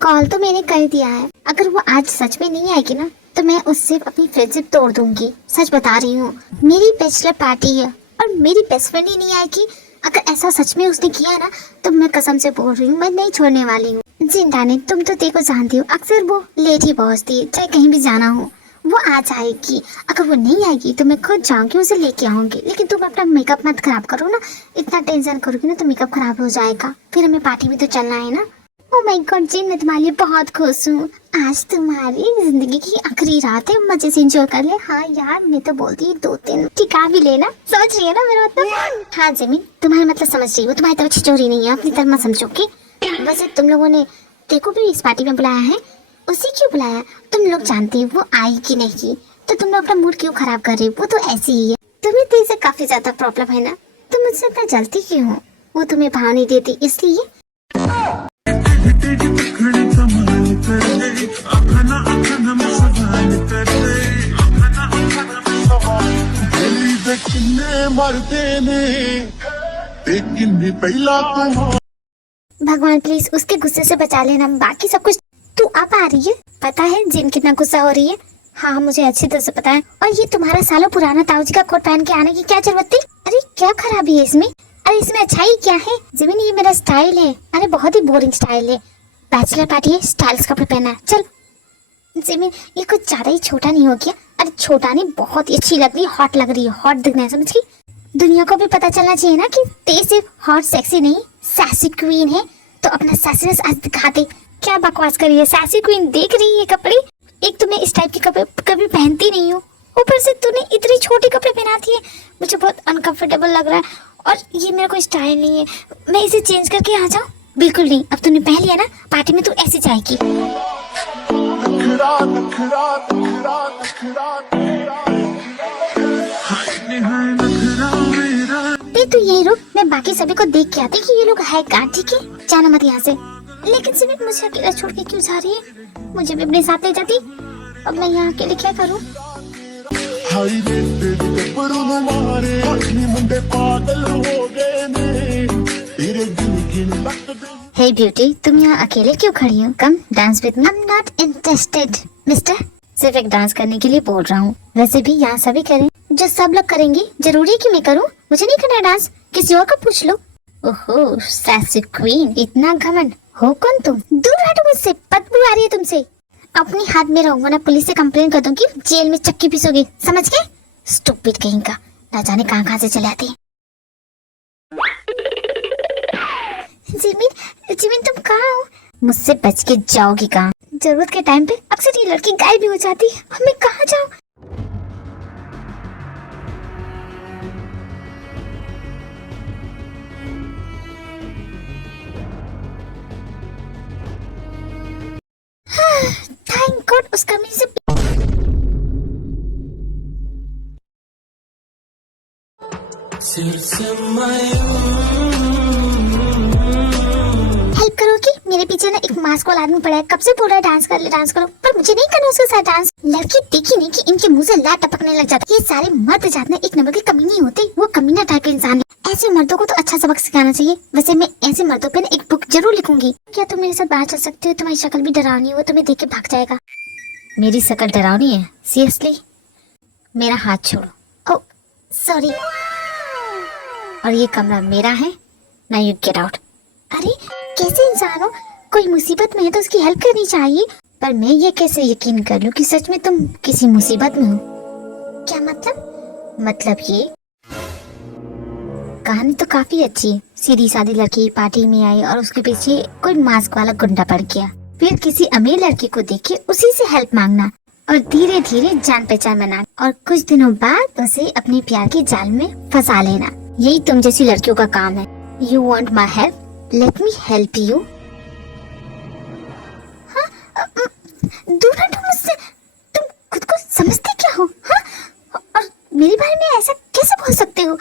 Call तो मैंने कर दिया है। अगर वो आज सच में नहीं आएगी ना तो मैं उससे अपनी फ्रेंडशिप तोड़ दूंगी। सच बता रही हूँ, मेरी बैचलर पार्टी है और मेरी बेस्ट फ्रेंड ही नहीं आएगी। अगर ऐसा सच में उसने किया ना तो मैं कसम से बोल रही हूँ, मैं नहीं छोड़ने वाली हूँ। जिंदानी, तुम तो देखो जानती हो, अक्सर वो लेट ही पहुँचती है, चाहे कहीं भी जाना हो। वो आज आएगी। अगर वो नहीं आएगी तो मैं खुद जाऊंगी, उसे लेके आऊंगी। लेकिन तुम अपना मेकअप मत खराब करो ना। इतना टेंशन करोगी ना तो मेकअप खराब हो जाएगा। फिर हमें पार्टी में तो चलना है ना। ओ माय गॉड जी, मैं तुम्हारे लिए बहुत खुश हूँ। आज तुम्हारी जिंदगी की आखिरी रात है, मजे से एंजॉय कर ले। हाँ यार, मैं तो बोलती 2-3 टिका भी लेना। समझ रही है ना मेरा मतलब? हाँ जिमी, तुम्हारा मतलब समझ रही हूँ। तुम्हारी तरफ छिचोरी नहीं है, अपनी तरफ मत समझो के। वैसे तुम लोगों ने देखो भी इस पार्टी में बुलाया है, उसी क्यों बुलाया? तुम लोग जानते हो वो आई कि नहीं, तो तुम लोग अपना मूड क्यों खराब कर रहे हो? वो तो ऐसी ही है। तुम्हें तो इसे काफी ज्यादा प्रॉब्लम है ना, तुम मुझसे इतना जलती क्यों हो? वो तुम्हें भाव नहीं देती इसलिए। भगवान प्लीज उसके गुस्से से बचा लेना, बाकी सब कुछ। तू अब आ रही है? पता है जिन कितना गुस्सा हो रही है। हाँ मुझे अच्छी तरह से पता है। और ये तुम्हारा सालों पुराना ताऊजी का कोट पहन के आने की क्या जरूरत थी? अरे क्या खराबी है इसमें? अरे इसमें अच्छाई क्या है? जिमिन, ये मेरा स्टाइल है। अरे बहुत ही बोरिंग स्टाइल है। बैचलर पार्टी है, स्टाइल्स कपड़े पहनना है। चल जिमिन, ये कुछ ज्यादा ही छोटा नहीं हो गया? अरे छोटा नहीं, बहुत ही अच्छी लग रही है, हॉट लग रही है। हॉट दिखना है, समझ गई? दुनिया को भी पता चलना चाहिए ना कि ते सिर्फ हॉट सेक्सी नहीं, सैसी क्वीन है। तो अपना सैसीनेस आज दिखा दे। क्या बकवास करी है? सैसी क्वीन देख रही है कपड़े? एक तो मैं इस टाइप के कपड़े कभी पहनती नहीं हूँ, ऊपर से तूने इतने छोटे कपड़े पहनाती है, मुझे बहुत अनकंफर्टेबल लग रहा है। और ये मेरा कोई स्टाइल नहीं है। मैं इसे चेंज करके आ जाऊँ? बिल्कुल नहीं। अब तूने पहन लिया ना, पार्टी में तू ऐसे जाएगी। तू यही रुक, मैं बाकी सभी को देख के आती कि ये लोग है कहाँ। ठीक है, जाना मत यहाँ से। लेकिन सिर्फ मुझे अकेला छोड़ के क्यों जा रही है? मुझे भी अपने साथ ले जाती। अब मैं यहाँ अकेले क्या करूँ? हे ब्यूटी, तुम यहाँ अकेले क्यों खड़ी हो? Come dance with me. I am not interested mister. सिर्फ एक डांस करने के लिए बोल रहा हूँ। वैसे भी यहाँ सभी करें, जो सब लोग करेंगे, जरूरी है कि मैं करूँ? मुझे नहीं करना डांस, किसी और को पूछ लो। ओहो सैसी क्वीन, इतना घमंड। हो कौन तुम? दूर हटो मुझसे, बदबू आ रही है तुमसे। अपनी हाथ में रहूंगा ना, पुलिस से कंप्लेन कर दूंगी, जेल में चक्की पीसोगे, समझ गए? स्टूपिड कहीं का, ना जाने कहाँ से चले आते हैं। जिमिन, जिमिन तुम कहाँ हो? मुझसे बच के जाओगी कहाँ? जरूरत के टाइम पे अक्सर ये लड़की गायब भी हो जाती है। अब मैं कहाँ जाऊँ? थैंक गॉड उस कमीज से हेल्प करो कि मेरे पीछे ना एक मास्क वाला आदमी पड़ा है, कब से बोल रहा है डांस कर ले, डांस करो, पर मुझे नहीं करना उसके साथ डांस। लड़की देखी नहीं कि इनके मुंह से लात टपकने लग जाता है। ये सारे मर्द जात में एक नंबर के कमीने होते, वो कमीना टाइप के इंसान है। ऐसे मर्दों को तो अच्छा सबक सिखाना चाहिए। वैसे मैं ऐसे मर्दों पे एक बुक जरूर लिखूंगी। क्या तुम मेरे साथ बाहर चल सकते हो? तुम्हारी शक्ल भी डरावनी है, वो तुम्हें देख के भाग जाएगा। मेरी शक्ल डरावनी है? सीरियसली? मेरा हाथ छोड़ो। Oh sorry. और ये कमरा मेरा है ना, यू गेट आउट। अरे कैसे इंसान हो? कोई मुसीबत में है तो उसकी हेल्प करनी चाहिए, पर मैं ये कैसे यकीन कर लूं कि सच में तुम किसी मुसीबत में हो? क्या मतलब? मतलब ये कहानी तो काफी अच्छी है। सीधी सादी लड़की पार्टी में आई और उसके पीछे कोई मास्क वाला गुंडा पड़ गया, फिर किसी अमीर लड़की को देख के उसी से हेल्प मांगना और धीरे धीरे जान पहचान बनाना, और कुछ दिनों बाद उसे अपने प्यार के जाल में फंसा लेना। यही तुम जैसी लड़कियों का काम है। You want my help? Let me help you. दूर हटो मुझसे, तुम खुद को समझते क्या हो? हाँ? और मेरे बारे में ऐसा कैसे बोल सकते हो?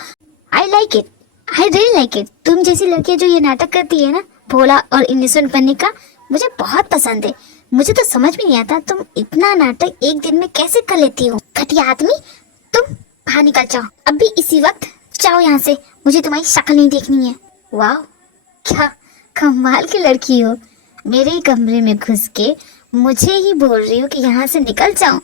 I like it, I really like it. तुम जैसी लड़की जो ये नाटक करती है ना, भोला और इनोसेंट बनने का, मुझे बहुत पसंद है। मुझे तो समझ में नहीं आता तुम इतना नाटक एक दिन में कैसे कर लेती हो। घटिया आदमी, तुम बाहर निकल जाओ अभी इसी वक्त। जाओ यहाँ से, मुझे तुम्हारी शक्ल नहीं देखनी है। वाह क्या कमाल की लड़की हो। मेरे ही कमरे में घुस के मुझे ही बोल रही हो कि यहाँ से निकल जाओ।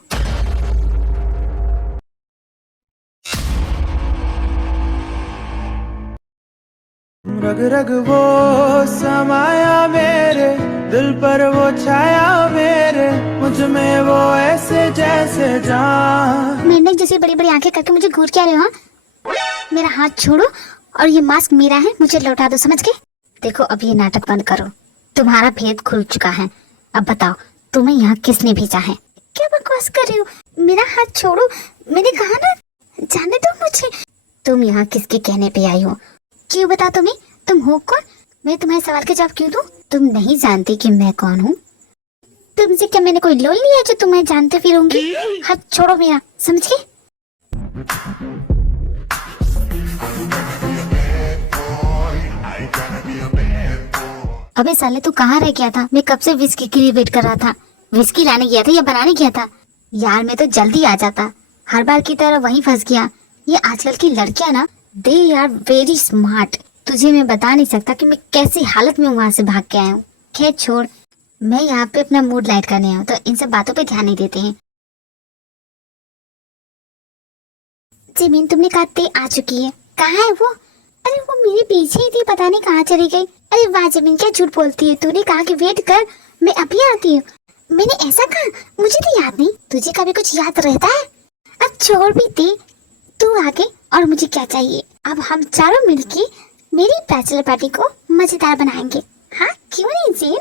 रग रग वो समाया मेरे दिल पर, वो छाया मेरे मुझ में वो ऐसे जैसे जान। मेंढक जैसी बड़ी बड़ी आंखें करके मुझे घूर क्या रहे हो? मेरा हाथ छोड़ो और ये मास्क मेरा है, मुझे लौटा दो, समझ गए? देखो अब ये नाटक बंद करो, तुम्हारा भेद खुल चुका है। अब बताओ तुम्हें यहाँ किसने भेजा है? क्या बकवास कर रही हो? मेरा हाथ छोड़ो, मैंने कहा ना, जाने दो मुझे। तुम यहाँ किसके कहने पे आई हो? क्यों बता तुम्हें, तुम हो कौन? मैं तुम्हारे सवाल के जवाब क्यों दूं? तुम नहीं जानती कि मैं कौन हूँ? तुमसे क्या मैंने कोई लोल लिया जो तुम्हें जानते फिरूंगी? हाथ छोड़ो मेरा, समझ गए? अबे साले तू कहाँ रह गया था? मैं कब से विस्की के लिए वेट कर रहा था। विस्की लाने गया था या बनाने गया था? यार मैं तो जल्दी आ जाता, हर बार की तरह वहीं फंस गया। ये आजकल की लड़कियां ना, दे आर वेरी स्मार्ट। तुझे मैं बता नहीं सकता कि मैं कैसी हालत में वहां से भाग के आया हूँ। खैर छोड़, मैं यहाँ पे अपना मूड लाइट करने आया हूँ, तो इन सब बातों पे ध्यान नहीं देते हैं। जिमिन तुमने कहा ते आ चुकी है, कहाँ है वो? अरे वो मेरे पीछे ही थी, पता नहीं कहाँ चली गई। अरे वाह जिमिन, क्या झूठ बोलती है, तूने कहा कि वेट कर, मैं अभी आती हूँ। मैंने ऐसा कहा? मुझे तो याद नहीं। तुझे कभी कुछ याद रहता है? अब छोड़ भी दे, तू आगे और मुझे क्या चाहिए। अब हम चारों मिलके मेरी बैचलर पार्टी को मजेदार बनाएंगे। हाँ क्यों नहीं जीन,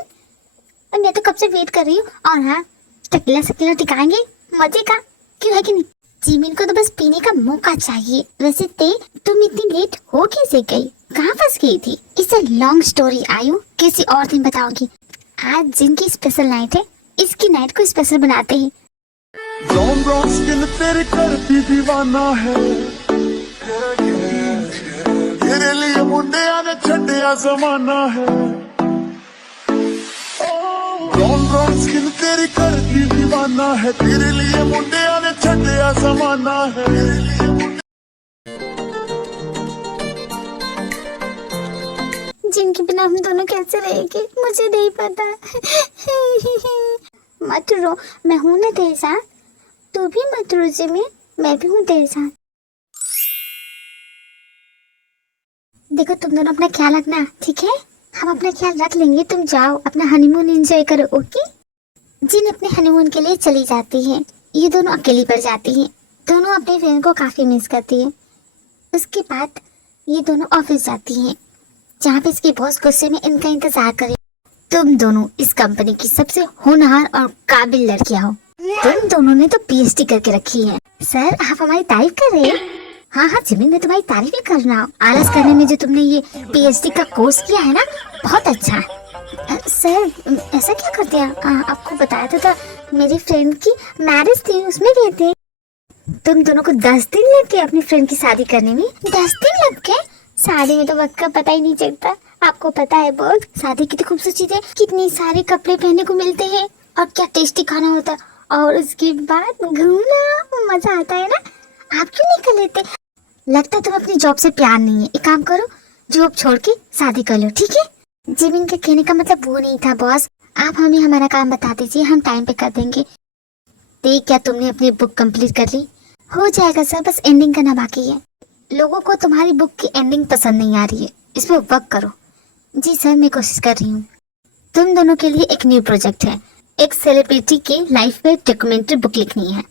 मैं तो कब से वेट कर रही हूँ। और हाँ, टकीला सकीला टिकाएंगे मजे का, क्यों है कि नहीं? जिमिन को तो बस पीने का मौका चाहिए। वैसे तुम इतनी लेट हो कैसे गई? कहाँ फंस गई थी? इट्स अ लॉन्ग स्टोरी आयु, किसी और दिन बताऊंगी। आज जिनकी स्पेशल नाइट है, इसकी नाइट को स्पेशल बनाते हैं। ब्राउन ब्राउन स्किन तेरी करती दीवाना है, तेरे लिए मुंडिया ने छड्डिया जमाना है। ब्राउन ब्राउन स्किन तेरी करती दीवाना है, तेरे लिए मुंडिया ने छड्डिया जमाना है। जिनके बिना हम दोनों कैसे रहेंगे मुझे नहीं पता। मत रो, मैं हूं ना तेरे साथ। तू भी मत रो जिमिन, मैं भी हूँ तेरे साथ। देखो तुम दोनों अपना ख्याल रखना, ठीक है? हम अपना ख्याल रख लेंगे, तुम जाओ अपना हनीमून एंजॉय करो, ओके? जिन अपने हनीमून के लिए चली जाती है, ये दोनों अकेली पड़ जाती है। दोनों अपने फ्रेंड को काफी मिस करती है। उसके बाद ये दोनों ऑफिस जाती हैं, जहाँ पे इसके बॉस गुस्से में इनका इंतजार करे। तुम दोनों इस कंपनी की सबसे होनहार और काबिल लड़कियां हो। तुम दोनों ने तो पीएचडी करके रखी है। सर आप हमारी तारीफ कर रहे हैं? हाँ हाँ जिमिन, मैं तुम्हारी तारीफ ही कर रहा हूँ। आलस करने में जो तुमने ये पीएचडी का कोर्स किया है ना, बहुत अच्छा है। सर ऐसा क्या कर दिया? आपको बताया था मेरी फ्रेंड की मैरिज थी, उसमें गए थे। तुम दोनों को 10 दिन लग गए अपनी फ्रेंड की शादी करने में? 10 दिन लग गए? शादी में तो वक्त का पता ही नहीं चलता। आपको पता है बहुत, शादी कितनी खूबसूरत चीज है, कितनी सारे कपड़े पहनने को मिलते हैं और क्या टेस्टी खाना होता है, और उसके बाद घूमना मजा आता है ना। आप क्यों नहीं कर लेते? लगता है तुम्हें अपनी जॉब से प्यार नहीं है। एक काम करो, जॉब छोड़ के शादी कर लो, ठीक है? जिमिन के कहने का मतलब वो नहीं था बॉस। आप हमें हमारा काम बता दीजिए, हम टाइम पे कर देंगे। देख क्या तुमने अपनी बुक कंप्लीट कर ली? हो जाएगा सर, बस एंडिंग करना बाकी है। लोगों को तुम्हारी बुक की एंडिंग पसंद नहीं आ रही है, इस पर वर्क करो। जी सर, मैं कोशिश कर रही हूँ। तुम दोनों के लिए एक न्यू प्रोजेक्ट है। एक सेलिब्रिटी के लाइफ पे डॉक्यूमेंट्री बुक लिखनी है।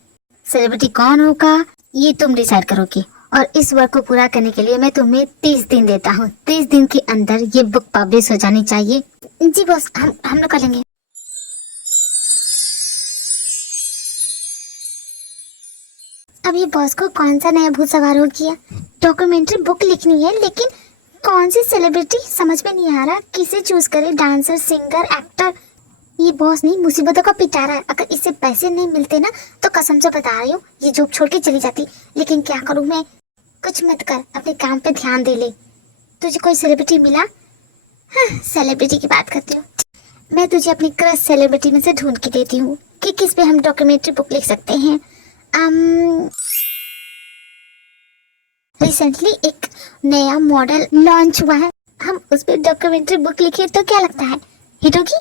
सेलिब्रिटी कौन होगा ये तुम डिसाइड करोगी, और इस वर्क को पूरा करने के लिए मैं तुम्हें 30 दिन देता हूँ। 30 दिन के अंदर ये बुक पब्लिश हो जानी चाहिए। जी बॉस, हम लोग कर लेंगे। अब ये बॉस को कौन सा नया भूत सवार हो गया? डॉक्यूमेंट्री बुक लिखनी है, लेकिन कौन सी सेलिब्रिटी समझ में नहीं आ रहा। किसे चूज करे? Dancer, singer, actor? ये बॉस नहीं, मुसीबतों का पिटारा है। अगर इससे पैसे नहीं मिलते ना, तो कसम से बता रही हूँ ये जॉब छोड़ के चली जाती। लेकिन क्या करूँ मैं? कुछ मत कर, अपने काम पे ध्यान दे ले। तुझे कोई सेलिब्रिटी मिला? हाँ, सेलिब्रिटी की बात करती हूँ। मैं तुझे अपनी क्रश सेलिब्रिटी में से ढूंढ के देती हूँ कि किस पे हम डॉक्यूमेंट्री बुक लिख सकते हैं। रिसेंटली एक नया मॉडल लॉन्च हुआ है, हम उस पर डॉक्यूमेंट्री बुक लिखे तो क्या लगता है, हिट होगी?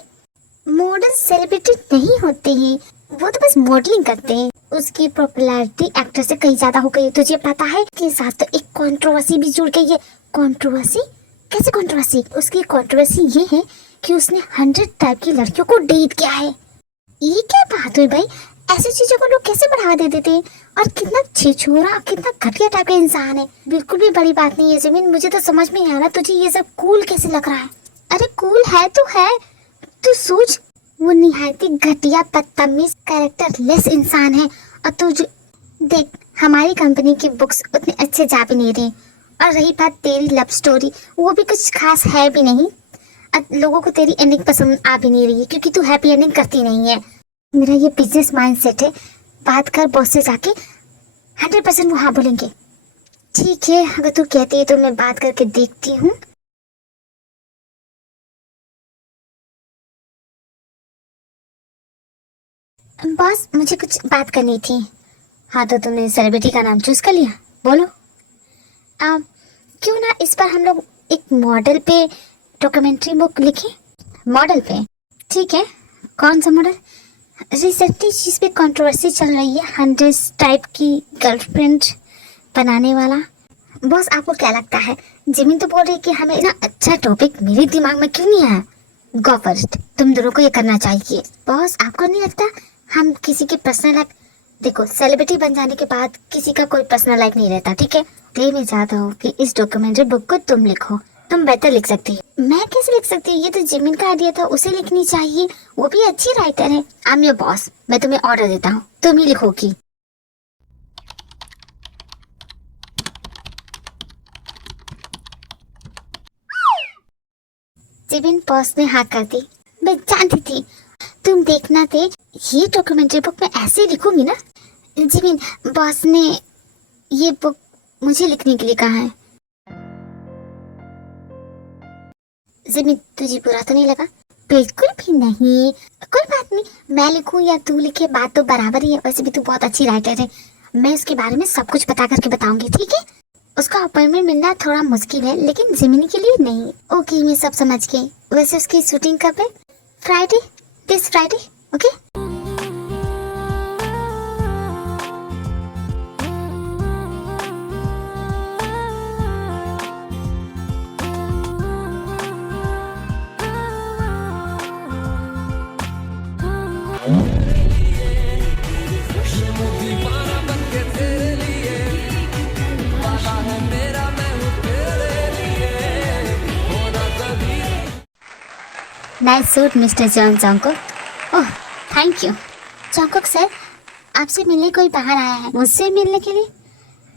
मॉडल सेलिब्रिटी नहीं होते हैं, वो तो बस मॉडलिंग करते हैं। उसकी पॉपुलैरिटी एक्टर से कहीं ज्यादा हो गई है। तुझे पता है कि साथ तो एक कंट्रोवर्सी भी जुड़ गई है। कंट्रोवर्सी? कैसे कंट्रोवर्सी? उसकी कंट्रोवर्सी ये है कि उसने 100 टाइप की लड़कियों को डेट किया है। ये क्या बात हुई भाई? ऐसी चीजों को लोग कैसे बढ़ावा दे देते हैं? और कितना छिछोरा, कितना घटिया टाइप का इंसान है। बिल्कुल भी बड़ी बात नहीं है जमीन, मुझे तो समझ में नहीं आ रहा तुझे ये सब कूल कैसे लग रहा है। अरे कूल है तो है, तू सोच, वो निहायती घटिया, बदतमीज, कैरेक्टरलेस इंसान है। और तू देख, हमारी कंपनी की बुक्स उतने अच्छे जा भी नहीं रही। और रही बात तेरी लव स्टोरी, वो भी कुछ खास है भी नहीं। लोगों को तेरी एंडिंग पसंद आ भी नहीं रही है क्योंकि तू हैप्पी एंडिंग करती नहीं है। मेरा ये बिजनेस माइंडसेट है, बात कर बॉस से जाके, 100% वो हाँ बोलेंगे। ठीक है, अगर तू कहती है तो मैं बात करके देखती हूँ। बॉस, मुझे कुछ बात करनी थी। हाँ, तो तुमने सेलिब्रिटी का नाम चूज कर लिया, बोलो। क्यों ना इस पर हम लोग एक मॉडल पे डॉक्यूमेंट्री बुक लिखें। मॉडल पे? ठीक है, कौन सा मॉडल? रिसेंटली जिस पे कंट्रोवर्सी चल रही है, 100 टाइप की गर्लफ्रेंड बनाने वाला। बॉस, आपको क्या लगता है? जिमिन तो बोल रही है कि हमें ना अच्छा टॉपिक मेरे दिमाग में क्यों नहीं आया। गो फर्स्ट, तुम दोनों को ये करना चाहिए। बॉस, आपको नहीं लगता हम किसी के पर्सनल लाइफ, देखो सेलिब्रिटी बन जाने के बाद किसी का कोई पर्सनल लाइफ नहीं रहता, ठीक है? तो मैं चाहता हूँ कि इस डॉक्यूमेंट्री बुक को तुम लिखो। तुम बेहतर लिख सकती हो। मैं कैसे लिख सकती हूँ? ये तो जिमिन का आइडिया था, उसे लिखनी चाहिए, वो भी अच्छी राइटर है। आई एम योर बॉस, मैं तुम्हें ऑर्डर देता हूँ, तुम ही लिखोगी। जिमिन बॉस ने हाँ कर दी। मैं जानती थी तुम देखना थे, ये डॉक्यूमेंट्री बुक में ऐसे लिखूंगी ना। जिमिन बॉस ने ये बुक मुझे लिखने के लिए कहा है। जिमिन, तुझे बुरा तो नहीं लगा? बिल्कुल भी नहीं, कोई बात नहीं, मैं लिखूं या तू लिखे, बात तो बराबर ही है। वैसे भी तू बहुत अच्छी राइटर है, मैं उसके बारे में सब कुछ बता करके बताऊंगी, ठीक है? उसका अपॉइंटमेंट मिलना थोड़ा मुश्किल है, लेकिन जिमिनी के लिए नहीं। ओके, मैं सब समझ गई। वैसे उसकी शूटिंग कब है? Friday, this Friday, okay? Nice suit mister John Jungkook. Oh, thank you. Jungkook sir, आपसे मिलने कोई बाहर आया है। मुझसे मिलने के लिए?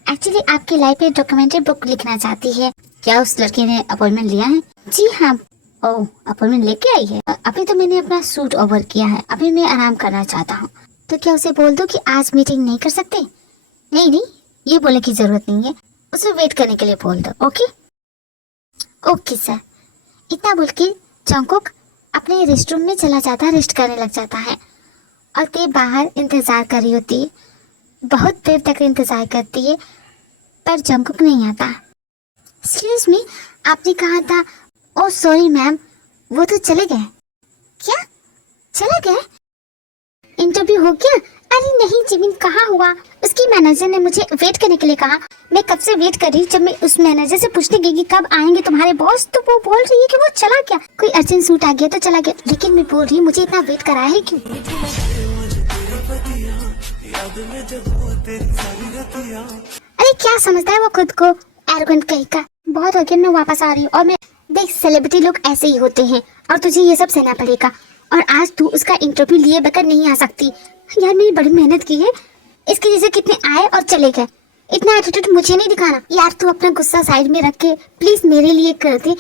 एक्चुअली आपकी लाइफ पे डॉक्यूमेंट्री बुक लिखना चाहती है। क्या उस लड़की ने अपॉइंटमेंट लिया है? जी हाँ। ओह, अपॉइंटमेंट लेके आई है? अभी तो मैंने अपना सूट ओवर किया है, अभी मैं आराम करना चाहता हूँ। तो क्या उसे बोल दो कि आज मीटिंग नहीं कर सकते? नहीं नहीं, ये बोलने की जरूरत नहीं है, उसे वेट करने के लिए बोल दो। Okay okay sir. इतना बोल के जॉन्गकुक अपने रेस्ट रूम में चला जाता है, रेस्ट करने लग जाता है। और ते बाहर इंतजार कर रही होती है, बहुत देर तक इंतजार करती है, पर जॉन्गकुक नहीं आता। एक्सक्यूज मी, आपने कहा था। ओह सॉरी मैम, वो तो चले गए। क्या चले गए? इंटरव्यू हो गया? अरे नहीं जिमिन, कहाँ हुआ? उसकी मैनेजर ने मुझे वेट करने के लिए कहा। मैं कब से वेट कर रही। जब मैं उस मैनेजर से पूछने गई कि कब आएंगे तुम्हारे बॉस, तो वो बोल रही है कि वो चला गया, कोई अर्जेंट सूट आ गया तो चला गया। लेकिन मैं बोल रही हूँ मुझे इतना वेट करा है क्यों? अरे क्या समझता है वो खुद को, एरोगेंट कहीं का। बहुत हो गया, मैं वापस आ रही हूँ। और मैं देख, सेलिब्रिटी लोग ऐसे ही होते हैं और तुझे ये सब सहना पड़ेगा। और आज तू उसका इंटरव्यू लिए बगैर नहीं आ सकती। यार मैंने बड़ी मेहनत की है, इसकी वजह से कितने आए और चले गए। इतना एटीट्यूड मुझे नहीं दिखाना। यार तू अपना गुस्सा साइड में रख के प्लीज मेरे लिए कर दे,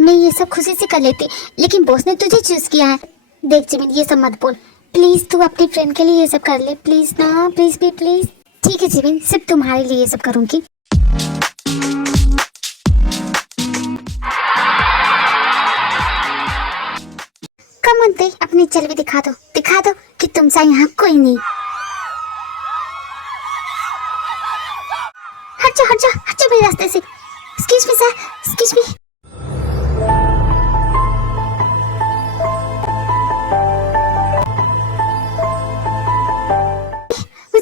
मैं ये सब खुशी से कर लेती, लेकिन बॉस ने तुझे चूज किया है। देख जिमिन, ये सब मत बोल प्लीज, तू अपनी फ्रेंड के लिए ये सब कर ले प्लीज ना, प्लीज भी प्लीज। ठीक है जिमिन, सिर्फ तुम्हारे लिए ये सब करूंगी। कम ऑन दे, अपनी जलवी दिखा दो कि तुम सा यहाँ कोई नहीं। हट जा मेरे रास्ते से। Excuse me sir, excuse me.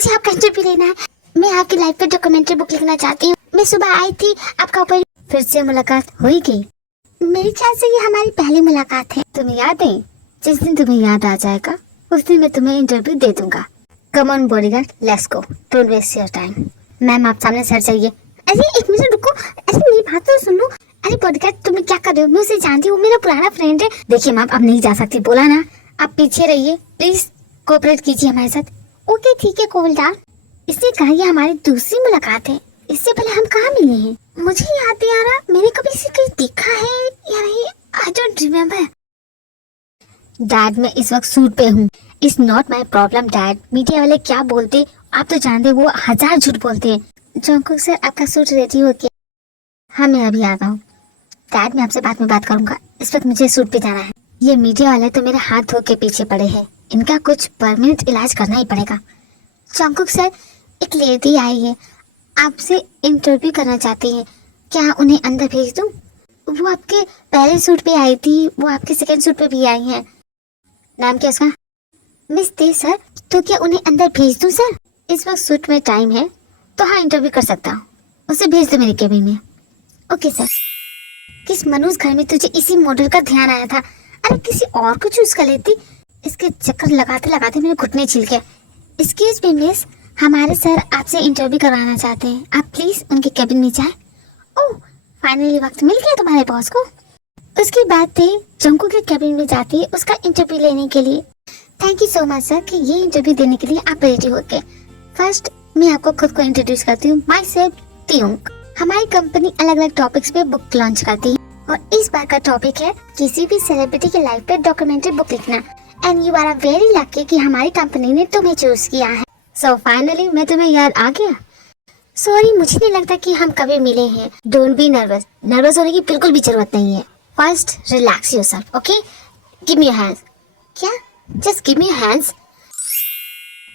मुझे आपका इंटरव्यू लेना है। मैं आपकी लाइफ पे डॉक्यूमेंट्री बुक लिखना चाहती हूँ। मैं सुबह आई थी, आपका ऊपर फिर से मुलाकात हो ही गई। मेरे ख्याल से ये हमारी पहली मुलाकात है। तुम्हें याद है? जिस दिन तुम्हें याद आ जाएगा उस दिन मैं तुम्हें इंटरव्यू दे दूंगा। Come on bodyguard, let's go, don't waste your time. Ma'am आप सामने सर जाइए। अरे एक मिनट रुको, अरे मेरी बात तो सुन लो। अरे बॉडीगार्ड तुम क्या कर रहे हो? मैं उसे जानती हूँ, मेरा पुराना फ्रेंड है। देखिए मैम अब नहीं जा सकती, बोला ना। आप पीछे रहिए प्लीज, कोऑपरेट कीजिए हमारे साथ। ओके ठीक है कोवलदार। इसने कहा ये हमारी दूसरी मुलाकात है। इससे पहले हम कहाँ मिले हैं? मुझे याद नहीं आ रहा, मैंने कभी इसे कहीं देखा है या नहीं। I don't remember. डैड मैं इस वक्त सूट पे हूँ। It's not my problem dad. Media वाले क्या बोलते आप तो जानते, वो 1000 झूठ बोलते हैं। जंकुक सर आपका सूट रेडी हो गया? हाँ मैं अभी आ रहा हूँ। डैड मैं आपसे बाद में बात करूंगा, इस वक्त मुझे सूट पे जाना है। ये मीडिया वाले तो मेरे हाथ धो के पीछे पड़े हैं, इनका कुछ परमानेंट इलाज करना ही पड़ेगा। जंकुक सर एक लेडी आई है, आपसे इंटरव्यू करना चाहती है, क्या उन्हें अंदर भेज दूं? वो आपके पहले सूट पे आई थी, वो आपके सेकंड सूट पे भी आई हैं। नाम क्या उसका? मिस दे सर। तो क्या उन्हें अंदर भेज दूं सर? इस वक्त सूट में टाइम है तो हाँ इंटरव्यू कर सकता हूँ, उसे भेज दो मेरे केबिन में। Okay sir. किस मनुष्य घर में तुझे इसी मॉडल का ध्यान आया था? अरे किसी और को चूज कर लेती। इसके चक्कर लगाते लगाते मेरे घुटने छिल गए। एक्सक्यूज मी मिस, हमारे सर आपसे इंटरव्यू करवाना चाहते हैं, आप प्लीज उनके केबिन में जाएं। ओह फाइनली वक्त मिल गया तुम्हारे बॉस को। उसकी बात थी जंकू के केबिन में जाती है उसका इंटरव्यू लेने के लिए। Thank you so much sir कि ये इंटरव्यू देने के लिए आप रेडी हो गए। फर्स्ट मैं आपको खुद को इंट्रोड्यूस करती हूँ। माई सेल्फ तियोंग। हमारी कंपनी अलग अलग टॉपिक्स पे बुक लॉन्च करती है और इस बार का टॉपिक है किसी भी सेलिब्रिटी के लाइफ पे डॉक्यूमेंट्री बुक लिखना। And you are very lucky कि हमारी कंपनी ने तुम्हें चूज किया है। सो फाइनली मैं तुम्हें याद आ गया। सॉरी मुझे नहीं लगता कि हम कभी मिले हैं। डोंट बी नर्वस, नर्वस होने की बिल्कुल भी जरूरत नहीं है। First relax yourself, okay? Give me your hands. क्या? Just give me your hands.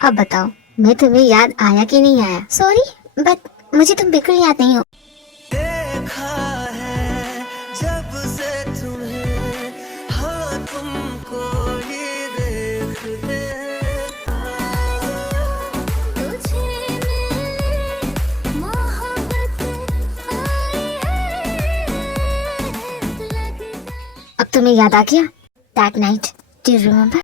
अब बताओ मैं तुम्हें याद आया कि नहीं आया? सॉरी बट मुझे तुम बिल्कुल याद नहीं हो। देखा है जब से तुम्हें, हाँ तुमको ही देखते अब तुम्हें याद आ गया? That night, do you remember?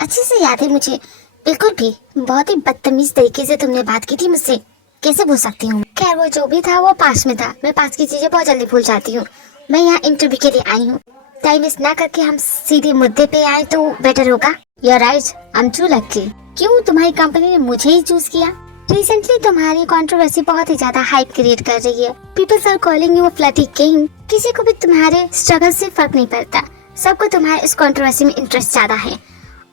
अच्छे से याद है मुझे, बिल्कुल भी। बहुत ही बदतमीज तरीके से तुमने बात की थी मुझसे, कैसे भूल सकती हूँ? खैर वो जो भी था वो पास में था, मैं पास की चीजें बहुत जल्दी भूल जाती हूँ। मैं यहाँ इंटरव्यू के लिए आई हूँ, टाइम वेस्ट ना करके हम सीधे मुद्दे पे आए तो बेटर होगा। You're right, I'm too lucky। क्यों तुम्हारी कंपनी ने मुझे ही चूज किया? रिसेंटली तुम्हारी कंट्रोवर्सी बहुत ही ज्यादा हाइप क्रिएट कर रही है। Peoples are calling you a flirty king. किसी को भी तुम्हारे स्ट्रगल से फर्क नहीं पड़ता, सबको तुम्हारे इस कंट्रोवर्सी में इंटरेस्ट ज्यादा है।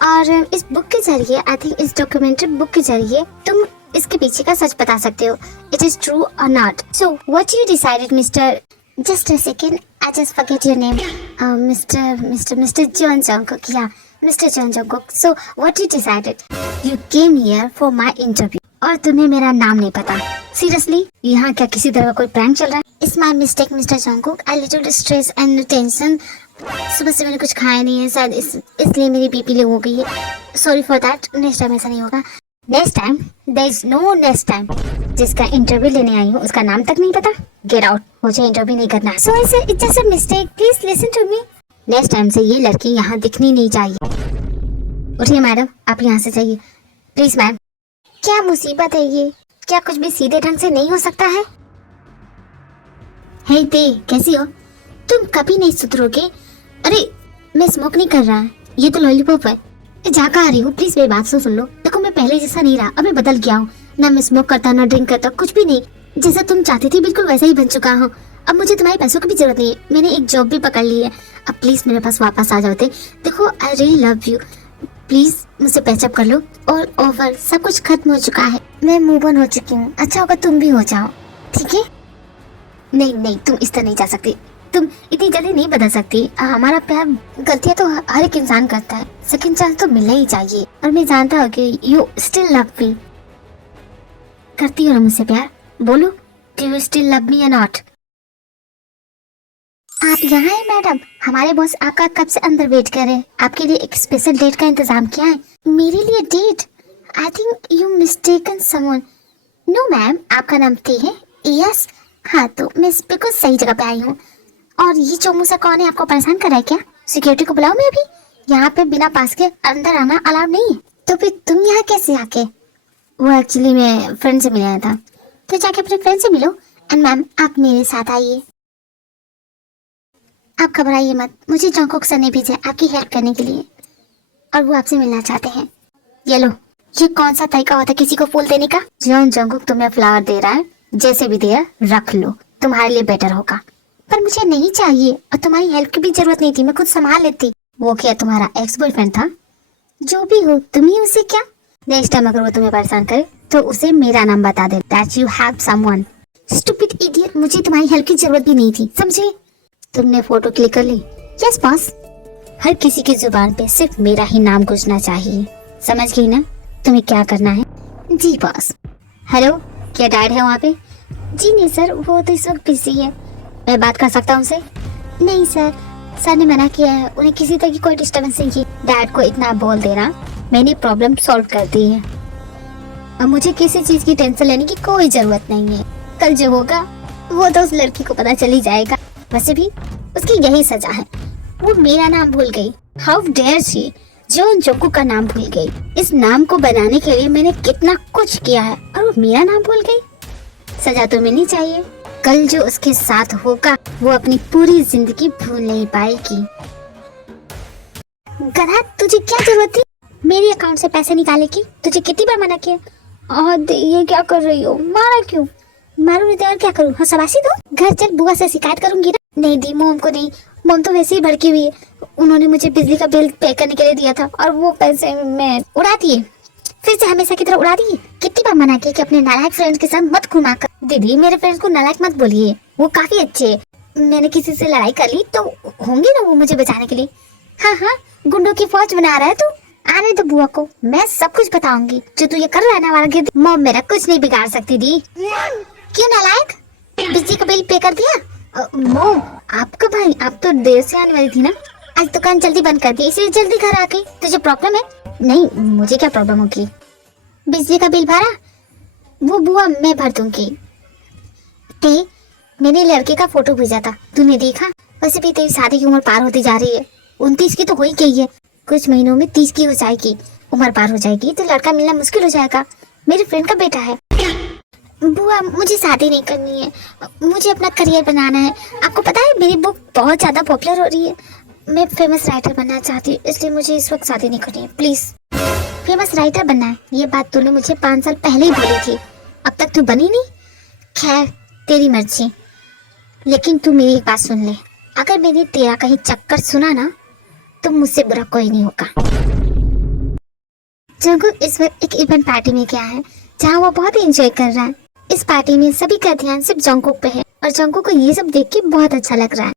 और इस बुक के जरिए, आई थिंक इस डॉक्यूमेंट्री बुक के जरिए तुम इसके पीछे का सच बता सकते हो, इट इज ट्रू और not. So what you decided mister, just a second, I just forget your name, mister John Jungkook. या mister John Jungkook, so what you decided? You came here for my interview और तुम्हें मेरा नाम नहीं पता? Seriously यहाँ क्या किसी तरह का कोई प्रैंक चल रहा है? It's my mistake mister Jungkook, I little stress and tension. सुबह से मैंने कुछ खाया नहीं है शायद, इसलिए मेरी बीपी लो हो गई है। Sorry for that, next time ऐसा नहीं होगा। Next time? There is no next time. जिसका इंटरव्यू लेने आई हूँ उसका नाम तक नहीं पता? गेट आउट, मुझे इंटरव्यू नहीं करना। Sorry sir, it's just a mistake, please listen to me. Next time से ये लड़की यहाँ दिखनी नहीं चाहिए। उठिए मैडम, आप यहाँ से जाइए प्लीज। मैम क्या मुसीबत है ये? क्या कुछ भी सीधे ढंग से नहीं हो सकता है? हे ते, कैसी हो? तुम कभी नहीं सुधरोगे। अरे मैं स्मोक नहीं कर रहा, ये तो लॉलीपॉप है। जा कहाँ आ रही हो? प्लीज मेरी बात सुन लो। देखो मैं पहले जैसा नहीं रहा, अब मैं बदल गया हूँ। ना मैं स्मोक करता, ना ड्रिंक करता, कुछ भी नहीं। जैसा तुम चाहती थी बिल्कुल वैसा ही बन चुका हूँ। अब मुझे तुम्हारे पैसों की भी जरूरत नहीं है, मैंने एक जॉब भी पकड़ ली है। अब प्लीज मेरे पास वापस आ जाओ। देखो आई रियली लव यू, प्लीज मुझसे पैचअप कर लो। और ओवर, सब कुछ खत्म हो चुका है, मैं मूव ऑन हो चुकी हूँ। अच्छा होगा तुम भी हो जाओ, ठीक है? नहीं नहीं, तुम इस तरह नहीं जा सकती, तुम इतनी जल्दी नहीं बदल सकती। हमारा प्यार, गलतियां तो हर एक इंसान करता है, सेकंड चांस तो मिलना ही चाहिए। और मैं जानता हूँ कि यू स्टिल लव मी। करती हो ना मुझसे प्यार? बोलो, do you still love me या नॉट? आप यहाँ हैं मैडम? हमारे बॉस आपका कब से अंदर वेट कर रहे हैं। आपके लिए एक स्पेशल डेट का इंतजाम किया है। मेरे लिए date? I think you mistaken someone. No ma'am, आपका नाम टी है? यस। हाँ, तो मैं बिल्कुल सही जगह पे आई हूँ। और ये चोमू सा कौन है? आपको परेशान कर रहा है क्या? सिक्योरिटी को बुलाओ। मैं अभी यहाँ पे बिना पास के अंदर आना अलाउड नहीं है। तो फिर तुम यहाँ कैसे आके? वो एक्चुअली मैं फ्रेंड से मिलने आया था। तो जाके अपने फ्रेंड से मिलो। एंड मैम, आप मेरे साथ आइए। आप घबराइए मत, मुझे जंगकुक सर ने भेजा आपकी हेल्प करने के लिए, और वो आपसे मिलना चाहते हैं। ये लो। ये कौन सा तरीका होता है किसी को फूल देने का? जॉन जंगकुक तुम्हें फ्लावर दे रहा है, जैसे भी दिया रख लो, तुम्हारे लिए बेटर होगा। पर मुझे नहीं चाहिए, और तुम्हारी हेल्प की भी जरूरत नहीं थी, मैं खुद संभाल लेती। वो क्या तुम्हारा एक्स बॉयफ्रेंड था? जो भी हो, तुम ही उसे क्या? नेक्स्ट टाइम अगर वो तुम्हें परेशान करे तो उसे मेरा नाम बता दे, that you have someone. Stupid idiot, मुझे तुम्हारी हेल्प की जरूरत भी नहीं थी, समझे? तुमने फोटो क्लिक कर ली? Yes boss. हर किसी की जुबान पे सिर्फ मेरा ही नाम गूंजना चाहिए, समझ गई ना? तुम्हें क्या करना है? जी बॉस। हेलो, क्या डैड है वहाँ पे? जी नहीं सर, वो तो इस वक्त बिजी है। मैं बात कर सकता हूँ उनसे? नहीं सर, सर ने मना किया है, उन्हें किसी तरह की कोई डिस्टर्बेंस नहीं की। डैड को इतना बोल देना, मैंने प्रॉब्लम सॉल्व कर दी है। अब मुझे किसी चीज की टेंशन लेने की कोई जरूरत नहीं है। कल जो होगा वो तो उस लड़की को पता चल ही जाएगा। वैसे भी उसकी यही सजा है, वो मेरा नाम भूल गई। How dare she, John Jungkook का नाम भूल गई। इस नाम को बनाने के लिए मैंने कितना कुछ किया है, और वो मेरा नाम भूल गई। सजा तो मिलनी चाहिए। कल जो उसके साथ होगा वो अपनी पूरी जिंदगी भूल नहीं पाएगी। गधा, तुझे क्या जरूरत थी मेरे अकाउंट से पैसे निकालने की? तुझे कितनी बार मना किया? और ये क्या कर रही हो? मारा क्यों? मारू नहीं तो और क्या करूँ? हाँ, शाबाशी दो। घर चल, बुआ से शिकायत करूंगी ना। नहीं दी, मोम को नहीं। मोम तो वैसे ही भड़की हुई है। उन्होंने मुझे बिजली का बिल पे करने के लिए दिया था, और वो पैसे मैं उड़ा दिए, फिर से हमेशा की तरह उड़ा दिए। कितनी बार मना किया कि अपने नालायक फ्रेंड्स के साथ मत घुमा कर। दीदी, मेरे फ्रेंड्स को नालायक मत बोलिए, वो काफी अच्छे है। मैंने किसी से लड़ाई कर ली तो होंगे ना वो मुझे बचाने के लिए। हाँ हाँ, गुंडों की फौज बना रहा है तू। आने दो बुआ को, मैं सब कुछ बताऊंगी। जो तू ये कर रहा है ना वाला, मॉम मेरा कुछ नहीं बिगाड़ सकती दी। क्यों नालायक? बिजली का बिल पे कर दिया? मॉम, आपका भाई, आप तो देर से आने वाली थी ना। आज दुकान जल्दी बंद कर दी, इसलिए जल्दी घर आ गई। तुझे प्रॉब्लम है? नहीं, मुझे क्या प्रॉब्लम होगी? बिजली का बिल भरा? वो बुआ मैं भर दूंगी। ते, मैंने लड़के का फोटो भेजा था, तूने देखा? वैसे भी तेरी शादी की उम्र पार होती जा रही है। 29 की तो हो ही गई है, कुछ महीनों में 30 की हो जाएगी। उम्र पार हो जाएगी तो लड़का मिलना मुश्किल हो जाएगा। मेरे फ्रेंड का बेटा है। बुआ, मुझे शादी नहीं करनी है, मुझे अपना करियर बनाना है। आपको पता है मेरी बुक बहुत ज्यादा पॉपुलर हो रही है। मैं फेमस राइटर बनना चाहती हूँ, इसलिए मुझे इस वक्त शादी नहीं करनी है। प्लीज, फेमस राइटर बनना है, ये बात तूने मुझे 5 साल पहले ही बोली थी, अब तक तू बनी नहीं। खैर, तेरी मर्जी, लेकिन तू मेरी एक बात सुन ले। अगर मैंने तेरा कहीं चक्कर सुना ना तो मुझसे बुरा कोई नहीं होगा। जंगकुक इस वक्त एक इवेंट पार्टी में गया है, जहाँ वो बहुत एंजॉय कर रहा है। इस पार्टी में सभी का ध्यान सिर्फ जंगकुक पे है, और जंगकुक को ये सब देख के बहुत अच्छा लग रहा है।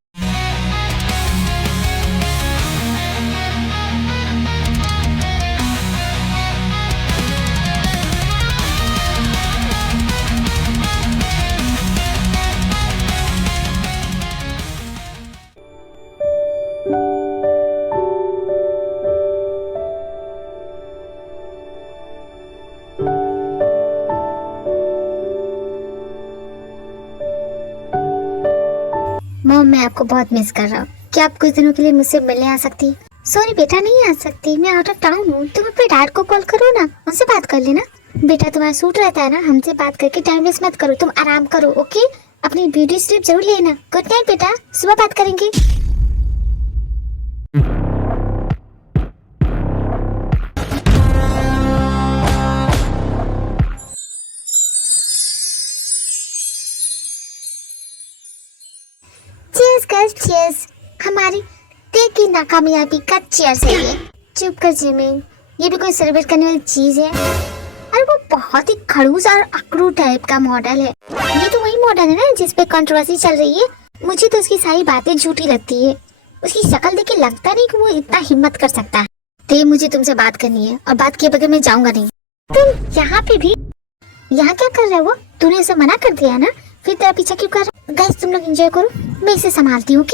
मॉम, मैं आपको बहुत मिस कर रहा हूँ। क्या आप कुछ दिनों के लिए मुझसे मिलने आ सकती? सॉरी बेटा, नहीं आ सकती, मैं आउट ऑफ टाउन हूँ। तुम अपने डैड को कॉल करो ना, उनसे बात कर लेना। बेटा, तुम्हारा सूट रहता है ना, हमसे बात करके टाइम वेस्ट मत करो, तुम आराम करो, ओके? अपनी ब्यूटी स्लिप जरूर लेना। गुड नाइट बेटा, सुबह बात करेंगे। Cheers girls, cheers. हमारी ते की नाकामयाबी का चीयर्स है ये। चुप कर जिमिन, ये भी कोई सेलिब्रेट करने वाली चीज है? अरे वो बहुत ही खड़ूस और अकड़ू टाइप का मॉडल है। ये तो वही मॉडल है ना जिस पे कंट्रोवर्सी चल रही है। मुझे तो उसकी सारी बातें झूठी लगती है। उसकी शक्ल देख के लगता नहीं कि वो इतना हिम्मत कर सकता है। ते, मुझे तुमसे बात करनी है, और बात किए बगैर मैं जाऊंगा नहीं। तुम यहाँ पे भी? यहाँ क्या कर रहे हो? तूने उसे मना कर दिया ना, फिर तेरा पीछा क्यों कर रहा? गाइस, तुम लोग एंजॉय करो, मैं इसे संभालती हूँ।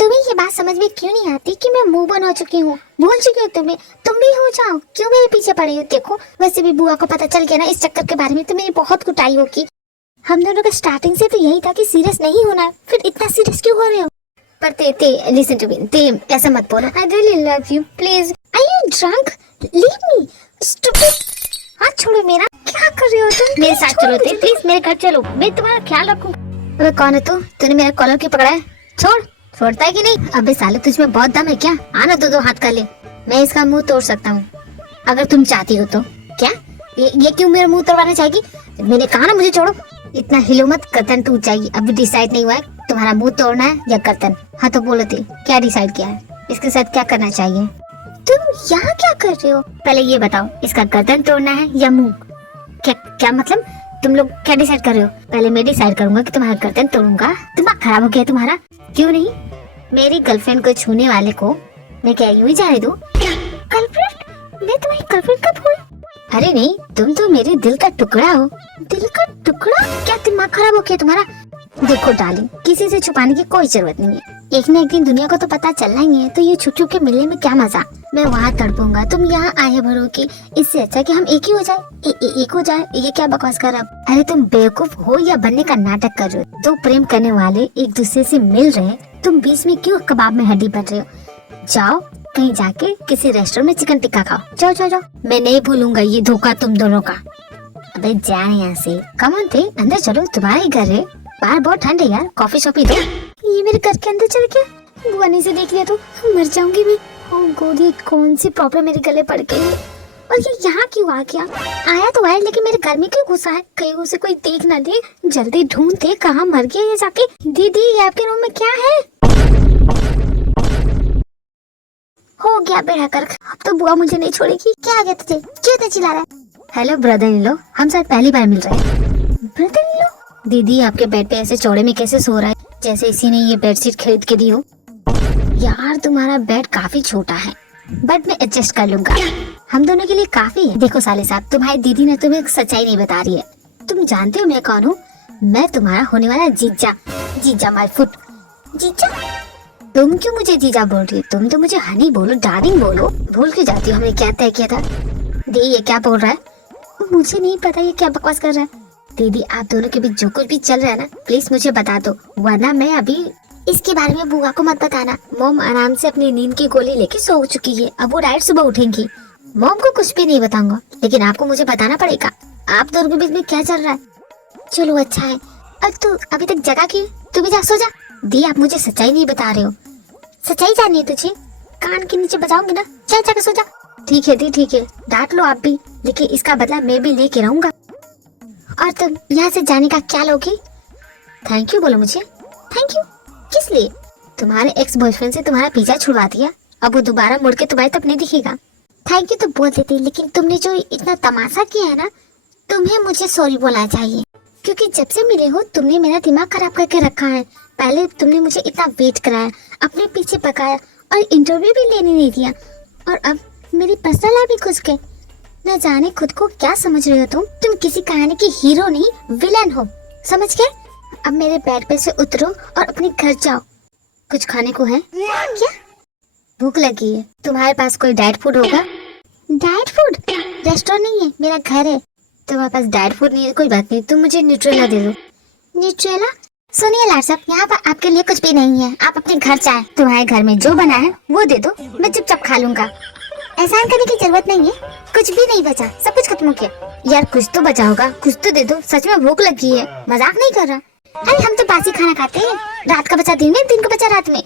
तुम्हें ये बात समझ में क्यों नहीं आती कि मैं मुंह बन हो चुकी हूँ, भूल चुकी हूँ तुम्हें। तुम भी हो जाओ, क्यों मेरे पीछे पड़ी हो? देखो वैसे भी बुआ को पता चल गया ना इस चक्कर के बारे में, तो मेरी बहुत कुटाई होगी। हम दोनों का स्टार्टिंग से तो यही था कि सीरियस नहीं होना है, फिर इतना सीरियस क्यों हो रहे हो? पर ते लिसन टू मी, ऐसा मत बोलो। I really love you, please. Are you drunk? Leave me stupid. हाथ छोड़ो मेरा। क्या कर रहे हो तुम? मेरे साथ चलो ते, प्लीज मेरे घर चलो, मैं तुम्हारा ख्याल रखूं। अबे कौन है तू? तूने मेरा कॉलर क्यों पकड़ा है? छोड़ता है कि नहीं? अबे साले तुझमें बहुत दम है क्या? आना दो हाथ कर ले, मैं इसका मुंह तोड़ सकता हूँ अगर तुम चाहती हो तो। क्या ये क्यों मेरा मुंह तोड़वाना चाहेगी? मैंने कहा ना मुझे छोड़ो। इतना हिलो मत, गर्दन टूट जाएगी। अभी डिसाइड नहीं हुआ है तुम्हारा मुंह तोड़ना है या गर्दन। हाँ तो बोलो थे, क्या डिसाइड किया है? इसके साथ क्या करना चाहिए? तुम यहाँ क्या कर रहे हो? पहले ये बताओ, इसका गर्दन तोड़ना है या मुंह? क्या मतलब? तुम लोग क्या डिसाइड कर रहे हो? पहले मैं डिसाइड करूंगा कि तुम्हारा गर्दन तोड़ूंगा। दिमाग खराब हो गया तुम्हारा? क्यों नहीं? मेरी गर्लफ्रेंड को छूने वाले को मैं क्या यूं ही जाने दूं? गर्लफ्रेंड? मैं तुम्हारी गर्लफ्रेंड कब हुई? अरे नहीं, तुम तो मेरे दिल का टुकड़ा हो। दिल का टुकड़ा? क्या दिमाग खराब हो गया तुम्हारा? देखो डार्लिंग, किसी से छुपाने की कोई जरूरत नहीं है। एक न एक दिन दुनिया को तो पता चलना ही है, तो ये छुप छुप के मिलने में क्या मजा? मैं वहाँ तड़पूंगा, तुम यहाँ आए भरो की। इससे अच्छा कि हम एक ही हो जाए। एक हो जाए? ये क्या बकवास कर रहा? अरे तुम बेवकूफ हो या बनने का नाटक कर रहे हो? दो प्रेम करने वाले एक दूसरे से मिल रहे हैं, तुम बीच में क्यों कबाब में हड्डी बन रहे हो? जाओ कहीं जाके किसी रेस्टोरेंट में चिकन टिक्का खाओ। जाओ। मैं नहीं भूलूंगा ये धोखा तुम दोनों का। अबे जाए यहाँ से। कम ऑन थे, अंदर चलो, तुम्हारा ही घर है। बाहर बहुत ठंड है यार, कॉफी शॉपी दो। ये मेरे घर के अंदर चल गया। बुआ ने से देख लिया तो मर जाऊंगी मैं। ओह गॉड, ये कौन सी प्रॉब्लम मेरे गले पड़ गई है? और ये यहाँ क्यों आ गया? आया तो आया, लेकिन मेरे घर में क्यों घुसा है? कहीं उसे कोई देख ना दे। जल्दी ढूंढते कहाँ मर गया ये जाके। दीदी ये आपके रूम में क्या है? हो गया बेड़ा कर, अब तो बुआ मुझे नहीं छोड़ेगी। क्या आ गया तुझे? क्यों इतना चिल्ला रहा है? हेलो ब्रदर इन लो, हम शायद पहली बार मिल रहे हैं। ब्रदर इन लो? दीदी आपके बेड पे ऐसे चौड़े में कैसे सो रहा है, जैसे इसी ने ये बेडशीट खरीद के दी हो। यार तुम्हारा बेड काफी छोटा है, बट मैं एडजस्ट कर लूंगा, हम दोनों के लिए काफी है। देखो साले साहब, तुम्हारी दीदी ने तुम्हें सच्चाई नहीं बता रही है। तुम जानते हो मैं कौन हूँ? मैं तुम्हारा होने वाला जीजा माय फुट। जीजा? तुम क्यों मुझे जीजा बोल रही हो? तुम तो मुझे हनी बोलो, डार्लिंग बोलो। भूल के जाती हो हमने क्या तय किया था। दी ये क्या बोल रहा है? मुझे नहीं पता ये क्या बकवास कर रहा है। दीदी आप दोनों के बीच जो कुछ भी चल रहा है ना, प्लीज मुझे बता दो, वरना मैं अभी इसके बारे में बुआ को मत बताना। मॉम आराम से अपनी नींद की गोली लेके सो चुकी है, अब वो राइट सुबह उठेंगी। मॉम को कुछ भी नहीं बताऊंगा, लेकिन आपको मुझे बताना पड़ेगा आप दोनों के बीच में क्या चल रहा है। चलो अच्छा है, अब तू अभी तक जगा क्यों? तू भी जा, सो जा। दी आप मुझे सच्चाई नहीं बता रहे हो। सच्चाई जाननी है तुझे? कान के नीचे बजाऊंगी ना, चल जाकर सो जा। ठीक है दी, ठीक है, डांट लो आप भी, लेकिन इसका बदला मैं भी लेके रहूंगा। और तुम यहाँ से जाने का क्या लोगी? थैंक यू बोलो मुझे। थैंक यू किस लिए? तुम्हारे एक्स बॉयफ्रेंड से तुम्हारा पीछा छुड़वा दिया, अब वो दोबारा मुड़ के तुम्हारी तरफ नहीं दिखेगा। थैंक यू तो बोल देती, लेकिन तुमने जो इतना तमाशा किया है ना, तुम्हें मुझे सॉरी बोलना चाहिए, क्योंकि जब से मिले हो तुमने मेरा दिमाग खराब करके रखा है। पहले तुमने मुझे इतना वेट कराया, अपने पीछे पकाया और इंटरव्यू भी लेने नहीं दिया, और अब मेरी पर्सनल लाइफ भी घुस गए। न जाने खुद को क्या समझ रहे हो तुम किसी कहानी के हीरो नहीं विलन हो, समझ गए? अब मेरे बेड पे से उतरो और अपने घर जाओ। कुछ खाने को है क्या? भूख लगी है, तुम्हारे पास कोई डाइट फूड होगा? Diet food? रेस्टोरेंट नहीं है, मेरा घर है। तुम्हारे पास डाइट फूड नहीं है, कोई बात नहीं, तुम मुझे न्यूट्रेला दे दो। न्यूट्रेला? सुनिए लाड साहब, यहाँ पर आपके लिए कुछ भी नहीं है, आप अपने घर जाएं। तुम्हारे घर में जो बना है वो दे दो, मैं चुपचाप खा लूंगा। एहसान करने की जरूरत नहीं है, कुछ भी नहीं बचा, सब कुछ खत्म हो गया। यार कुछ तो बचा होगा, कुछ तो दे दो, सच में भूख लगी है, मजाक नहीं कर रहा। अरे हम तो बासी खाना खाते हैं, रात का बचा दिन में, दिन का बचा रात में,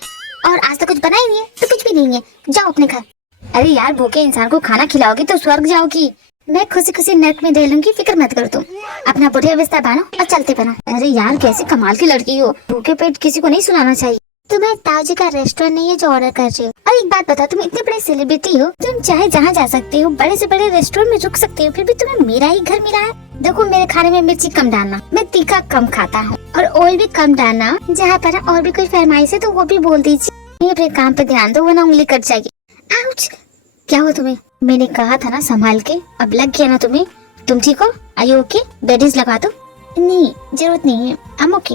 और आज तो कुछ बना ही नहीं है, तो कुछ भी नहीं है, जाओ अपने घर। अरे यार भूखे इंसान को खाना खिलाओगी तो स्वर्ग जाओगी, मैं खुशी खुशी नर्क में रह लूंगी, फिक्र मत करो तुम। अपना बढ़िया बिस्तर बांधो और चलते बनो। अरे यार कैसी कमाल की लड़की हो, भूखे पेट किसी को नहीं सुनाना चाहिए। तुम्हें ताऊजी का रेस्टोरेंट नहीं है जो ऑर्डर कर रही हो। और एक बात बताओ, तुम इतने बड़े सेलिब्रिटी हो, तुम चाहे जहाँ जा सकते हो, बड़े से बड़े रेस्टोरेंट में रुक सकते हो, फिर भी तुम्हें मेरा ही घर मिला है। देखो मेरे खाने में मिर्ची कम डालना, मैं तीखा कम खाता हूँ, और ऑयल भी कम डालना। जहाँ पर और भी कोई फरमाइश है तो वो भी बोल दीजिए। अपने काम पे ध्यान दो वरना उंगली कट जाएगी। आउच! क्या हुआ तुम्हें? मैंने कहा था ना संभाल के, अब लग गया ना तुम्हें। तुम ठीक हो? Are you okay? बैंडेज लगा दो। नहीं जरूरत नहीं है, आई एम ओके।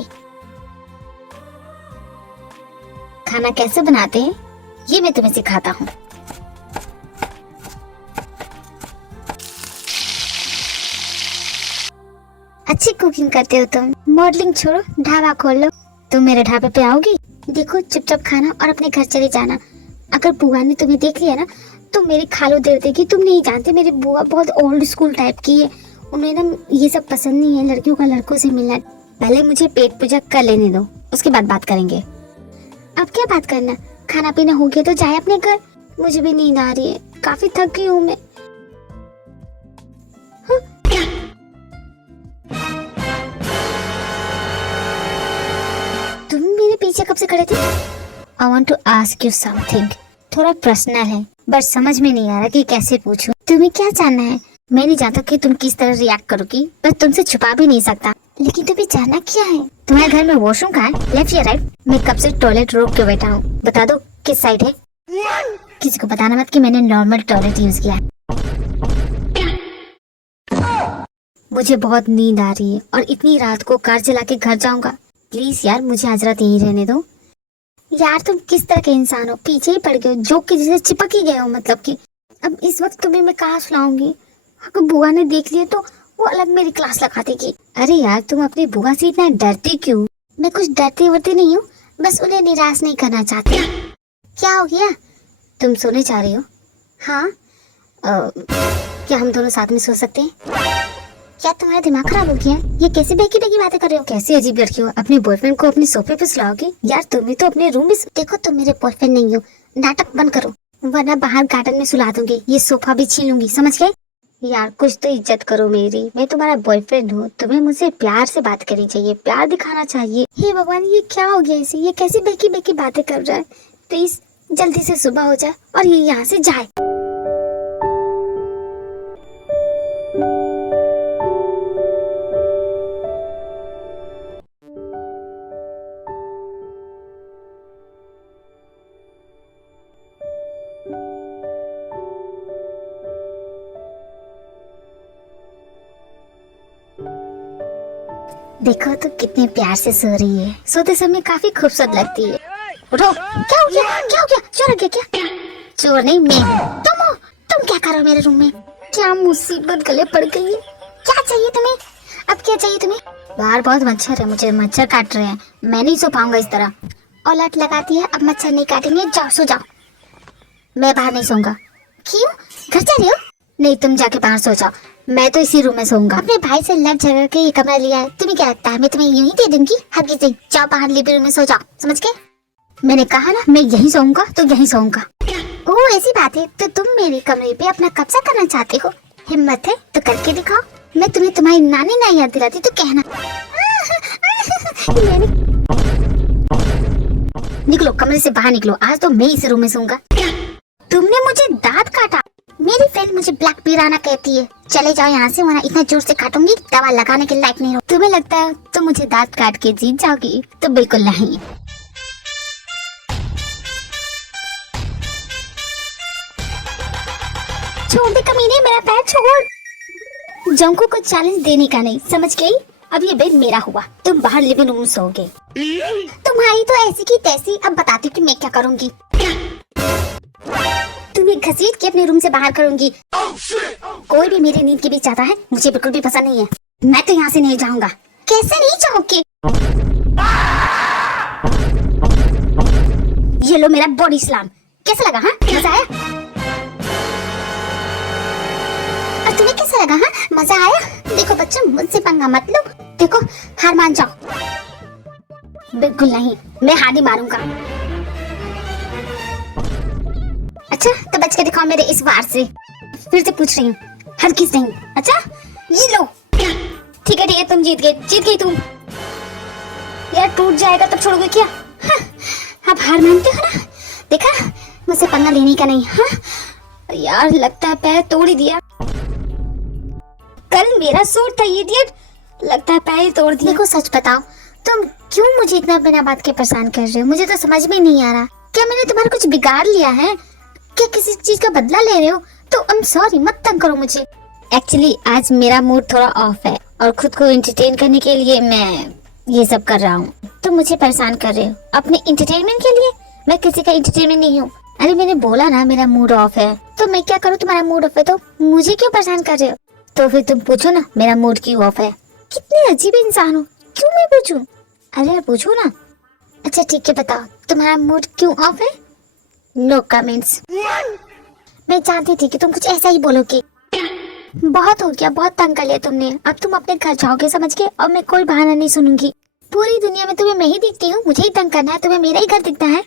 खाना कैसे बनाते हैं ये मैं तुम्हें सिखाता हूँ। अच्छी कुकिंग करते हो तुम। मॉडलिंग छोड़ो, ढाबा खोल लो। तुम मेरे ढाबे पे आओगी? देखो, चुपचाप खाना और अपने घर चले जाना। अगर बुआ ने तुम्हें देख लिया ना तो मेरी खालो दे देगी। तुम नहीं जानते, मेरी बुआ बहुत ओल्ड स्कूल टाइप की है। उन्हें ना ये सब पसंद नहीं है, लड़कियों का लड़कों से मिलना। पहले मुझे पेट पूजा कर लेने दो, उसके बाद बात करेंगे। अब क्या बात करना, खाना पीना हो गया तो जाए अपने घर। मुझे भी नींद आ रही है, काफी थक गई हूँ मैं। तुम मेरे पीछे कब से खड़े थे? I want to ask you something. थोड़ा पर्सनल है, बट समझ में नहीं आ रहा कि कैसे पूछूं। तुम्हें क्या जानना है? मैं नहीं जानता कि तुम किस तरह रिएक्ट करोगी, पर तुमसे छुपा भी नहीं सकता। लेकिन तुम्हें जानना क्या है? तुम्हारे घर में वॉशरूम कहाँ है? लेफ्ट या राइट? मैं कब से टॉयलेट रोक के बैठा हूँ, बता दो किस साइड है। किसी को बताना मत कि मैंने नॉर्मल टॉयलेट यूज किया है। मुझे बहुत नींद आ रही है और इतनी रात को कार चला के घर जाऊंगा। प्लीज यार, मुझे आज रात यहीं रहने दो। यार तुम किस तरह के इंसान हो, पीछे ही पड़ गए हो, जोक के जैसे चिपक ही गए हो। मतलब कि अब इस वक्त तुम्हें मैं कहाँ सुनाऊंगी? अगर बुआ ने देख लिया तो वो अलग मेरी क्लास लगा देगी। अरे यार, तुम अपनी बुआ से इतना डरती क्यों? मैं कुछ डरती वरती नहीं हूँ, बस उन्हें निराश नहीं करना चाहती। क्या हो गया? तुम सोने जा रही हो? हाँ। क्या हम दोनों साथ में सो सकते हैं? क्या तुम्हारा दिमाग खराब हो गया है? ये कैसी बेकी बेकी बातें कर रहे हो? कैसी अजीब लड़की हो, अपने बॉयफ्रेंड को अपने सोफे पे सुलाओगी? यार तुम्हें तो अपने रूम में देखो, तुम मेरे बॉयफ्रेंड नहीं हो। नाटक बंद करो, वरना बाहर गार्डन में सुला दूंगी। ये सोफा भी छीन लूंगी, समझ गए? यार कुछ तो इज्जत करो मेरी, मैं तुम्हारा बॉयफ्रेंड हूँ। तुम्हें मुझसे प्यार से बात करनी चाहिए, प्यार दिखाना चाहिए। हे भगवान, ये क्या हो गया इसे? ये कैसी बेकी बेकी बातें कर रहा है? प्लीज जल्दी से सुबह हो जाए और ये यहाँ से जाए। देखो तो कितने प्यार से सो रही है। सोते समय काफी खूबसूरत लगती है। उठो। क्या हो गया? क्या हो गया? चोर आ गया क्या? चोर नहीं, मैं हूँ। तुम हो? तुम क्या कर रहे हो मेरे रूम में? क्या मुसीबत गले पड़ गई है? क्या चाहिए तुम्हें? अब क्या चाहिए तुम्हें? बाहर बहुत मच्छर है, मुझे मच्छर काट रहे हैं। मैं नहीं सो पाऊंगा इस तरह। और लट लगाती है, अब मच्छर नहीं काटेंगे। जाओ सो जाओ, मैं बाहर नहीं सोऊंगा। क्यों? घर जा रही हो? नहीं, तुम जाके बाहर सो जाओ, मैं तो इसी रूम में सोऊंगा। अपने भाई से लड़ झगड़ के ये कमरा लिया है, तुम्हें क्या लगता है मैं तुम्हें यूं ही दे दूंगी? हरगिज़ नहीं। जाओ बाहर लिविंग रूम में सो जाओ, समझ गए? मैंने कहा ना, मैं यहीं सोऊंगा तो यहीं सोऊंगा। ओह ऐसी बात है, तो तुम मेरे कमरे पे अपना कब्जा करना चाहते हो? हिम्मत है तो करके दिखाओ। मैं तुम्हें तुम्हारी नानी ना याद दिलाती तो कहना। निकलो, कमरे से बाहर निकलो। आज तो मैं इस रूम में सोऊंगा। तुमने मुझे दांत काटा। मेरी फ्रेंड मुझे ब्लैक पिराना कहती है। चले जाओ यहाँ से, वरना इतना जोर से काटूंगी दवा लगाने के लायक नहीं हो। तुम्हें लगता है तुम मुझे दांत काट के जीत जाओगी? तो बिल्कुल नहीं। छोड़ दे कमीने, मेरा पैर छोड़। जंको को चैलेंज देने का नहीं, समझ गई? अब ये बेड मेरा हुआ, तुम बाहर लिविंग रूम में सोओगे। तुम्हारी तो ऐसी की तैसी। अब बताती हूँ कि मैं क्या करूँगी। तुम्हें घसीट के अपने रूम से बाहर करूंगी। कोई भी मेरी नींद के बीच जाता है, मुझे बिल्कुल भी पसंद नहीं है। मैं तो यहाँ से नहीं जाऊंगा। कैसे नहीं जाओगे? ये लो मेरा बॉडी स्लाम। कैसा लगा? हाँ, मजा आया? और तुम्हें कैसा लगा? हाँ, मजा आया? देखो बच्चों, मुझसे पंगा मत लो। देखो, हार मान जाओ। बिल्कुल नहीं, मैं हार नहीं मारूंगा। अच्छा तो बच के दिखाओ मेरे इस वार से। फिर से पूछ रही हूँ, हर किस नहीं। अच्छा ये लो। ठीक है, तुम जीत गई तुम। यार टूट जाएगा तब छोड़ोगे क्या? हाँ, अब हार मानते हो ना? देखा, मुझसे पंगा लेने का नहीं। हाँ यार, लगता है पैर तोड़ ही दिया। कल मेरा सूट था, ये इडियट, लगता है पैर तोड़ दिया। देखो सच बताओ, तुम क्यों मुझे इतना बिना बात के परेशान कर रहे हो? मुझे तो समझ में नहीं आ रहा। क्या मैंने तुम्हारा कुछ बिगाड़ लिया है? क्या किसी चीज का बदला ले रहे हो? तो आई एम सॉरी, मत तंग करो मुझे। एक्चुअली आज मेरा मूड थोड़ा ऑफ है और खुद को एंटरटेन करने के लिए मैं ये सब कर रहा हूँ। तुम मुझे परेशान कर रहे हो अपने एंटरटेनमेंट के लिए? मैं किसी का एंटरटेनमेंट नहीं हूँ। अरे मैंने बोला ना मेरा मूड ऑफ है, तो मैं क्या करूँ? तुम्हारा मूड ऑफ है तो मुझे क्यों परेशान कर रहे हो? तो फिर तुम पूछो ना मेरा मूड क्यों ऑफ है। कितने अजीब इंसान हो, क्यों मैं पूछूं? अरे यार पूछो ना। अच्छा ठीक है बताओ, तुम्हारा मूड क्यों ऑफ है? No comments. मैं जानती थी कि तुम कुछ ऐसा ही बोलोगे। बहुत हो गया, बहुत तंग कर लिया तुमने। अब तुम अपने घर जाओगे समझ के, और मैं कोई बहाना नहीं सुनूंगी। पूरी दुनिया में तुम्हें मैं ही दिखती हूँ, मुझे ही तंग करना है, तुम्हें मेरा ही घर दिखता है।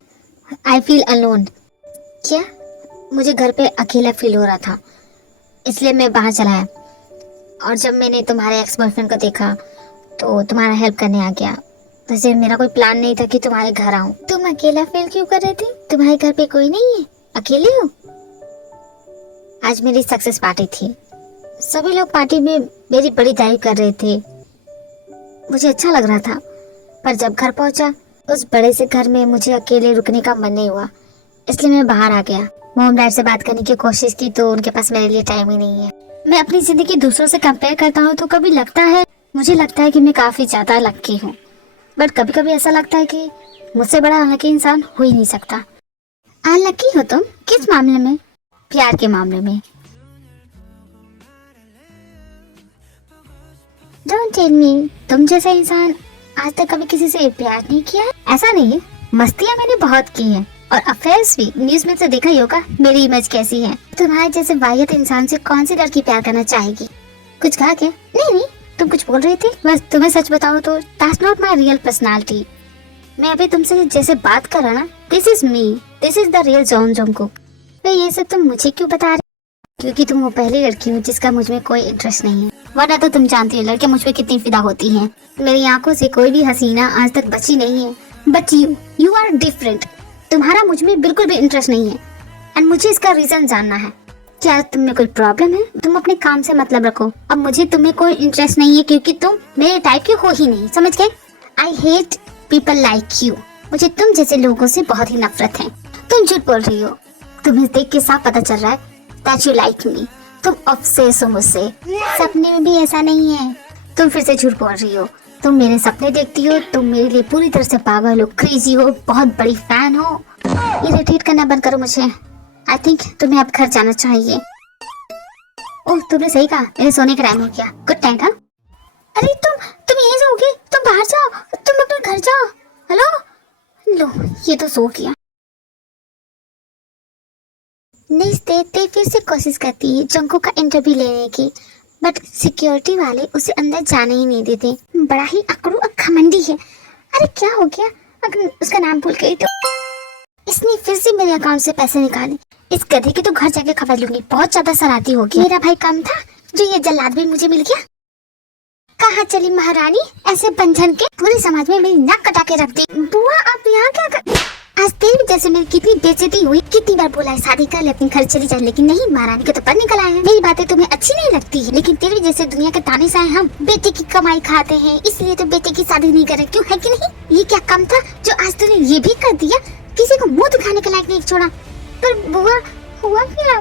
I feel alone. क्या? मुझे घर पे अकेला फील हो रहा था, इसलिए मैं बाहर चला आया। और जब मैंने तुम्हारे एक्स बॉयफ्रेंड को देखा तो तुम्हारा हेल्प करने आ गया। वैसे मेरा कोई प्लान नहीं था कि तुम्हारे घर आऊं। तुम अकेला फील क्यों कर रहे थे? तुम्हारे घर पे कोई नहीं है, अकेले हो? आज मेरी सक्सेस पार्टी थी, सभी लोग पार्टी में मेरी बड़ी तारीफ कर रहे थे। मुझे अच्छा लग रहा था, पर जब घर पहुंचा उस बड़े से घर में मुझे अकेले रुकने का मन नहीं हुआ, इसलिए मैं बाहर आ गया। मॉम डैड से बात करने की कोशिश की तो उनके पास मेरे लिए टाइम ही नहीं है। मैं अपनी जिंदगी दूसरों से कंपेयर करता हूँ तो कभी मुझे लगता है कि मैं काफी ज्यादा लकी हूँ, बट कभी कभी ऐसा लगता है कि मुझसे बड़ा अनलकी इंसान हो ही नहीं सकता। अनलकी हो तुम? किस मामले में? प्यार के मामले में। डोंट टेल मी, तुम जैसा इंसान आज तक कभी किसी से प्यार नहीं किया? ऐसा नहीं है, मस्तियाँ मैंने बहुत की हैं और अफेयर्स भी। न्यूज में तो देखा ही होगा मेरी इमेज कैसी है। तुम्हारे जैसे वाहियत इंसान से कौन सी लड़की प्यार करना चाहेगी? कुछ कहा क्या? नहीं, तुम कुछ बोल रही थी। बस तुम्हें सच बताओ तो that's not my real personality. मैं अभी तुमसे जैसे बात कर रहा ना, this is me, this is the real John Jungkook. तो ये सब तुम मुझे क्यों बता रहे? क्योंकि तुम वो पहली लड़की हो जिसका मुझ में कोई इंटरेस्ट नहीं है, वरना तो तुम जानती हो लड़कियां मुझ पे कितनी फिदा होती हैं। मेरी आंखों से कोई भी हसीना आज तक बची नहीं है, बट यू आर डिफरेंट। तुम्हारा मुझ में बिल्कुल भी इंटरेस्ट नहीं है एंड मुझे इसका रीजन जानना है। क्या तुम में कोई प्रॉब्लम है? तुम अपने काम से मतलब रखो। अब मुझे तुम्हें कोई इंटरेस्ट नहीं है क्योंकि तुम मेरे टाइप के हो ही नहीं, समझ गए? I hate people like you. मुझे तुम जैसे लोगों से बहुत ही नफरत है। तुम झूठ बोल रही हो, तुम्हें देख के साफ पता चल रहा है दैट यू लाइक मी। तुम ऑब्सेस हो मुझसे, सपने में भी ऐसा नहीं है। तुम फिर से झूठ बोल रही हो। तुम मेरे सपने देखती हो, तुम मेरे लिए पूरी तरह से पागल हो, क्रेजी हो, बहुत बड़ी फैन हो। इरिटेट करना बंद करो मुझे। आई थिंक तुम्हें अब घर जाना चाहिए। ओह तुमने सही कहा, मेरे सोने का टाइम हो गया। Good night. हाँ अरे तुम यहीं जाओगे? तुम बाहर जाओ, तुम अपने घर जाओ। हेलो लो, ये तो सो गया। नेक्स्ट डे ते फिर से कोशिश करती है जंगकुक का इंटरव्यू लेने की, बट सिक्योरिटी वाले उसे अंदर जाने ही नहीं देते। बड़ा ही अकड़ू घमंडी है। अरे क्या हो गया? अगर उसका नाम भूल गई तो इसने फिर से मेरे अकाउंट से पैसे निकाले। इस गधे की तो घर जाके खबर लूंगी, बहुत ज्यादा शरारती होगी। मेरा भाई कम था जो ये जल्लाद भी मुझे मिल गया। कहाँ चली महारानी ऐसे बंझन के? पूरे समाज में मेरी नाक कटा के रख दी। बुआ आप यहाँ क्या कर? आज तेरी वजह से मेरी कितनी बेइज्जती हुई। कितनी बार बोला है शादी कर ले, अपने घर चली जा, लेकिन नहीं, महारानी के तो पर निकल आए हैं। मेरी बातें तुम्हें अच्छी नहीं लगती है, लेकिन तेरी वजह से दुनिया के ताने से हम बेटे की कमाई खाते हैं, इसलिए तो बेटे की शादी नहीं करे। क्यों है कि नहीं? ये क्या कम था जो आज तूने ये भी कर दिया? किसी को मुंह दिखाने के लायक नहीं छोड़ा। पर बुआ हुआ क्या?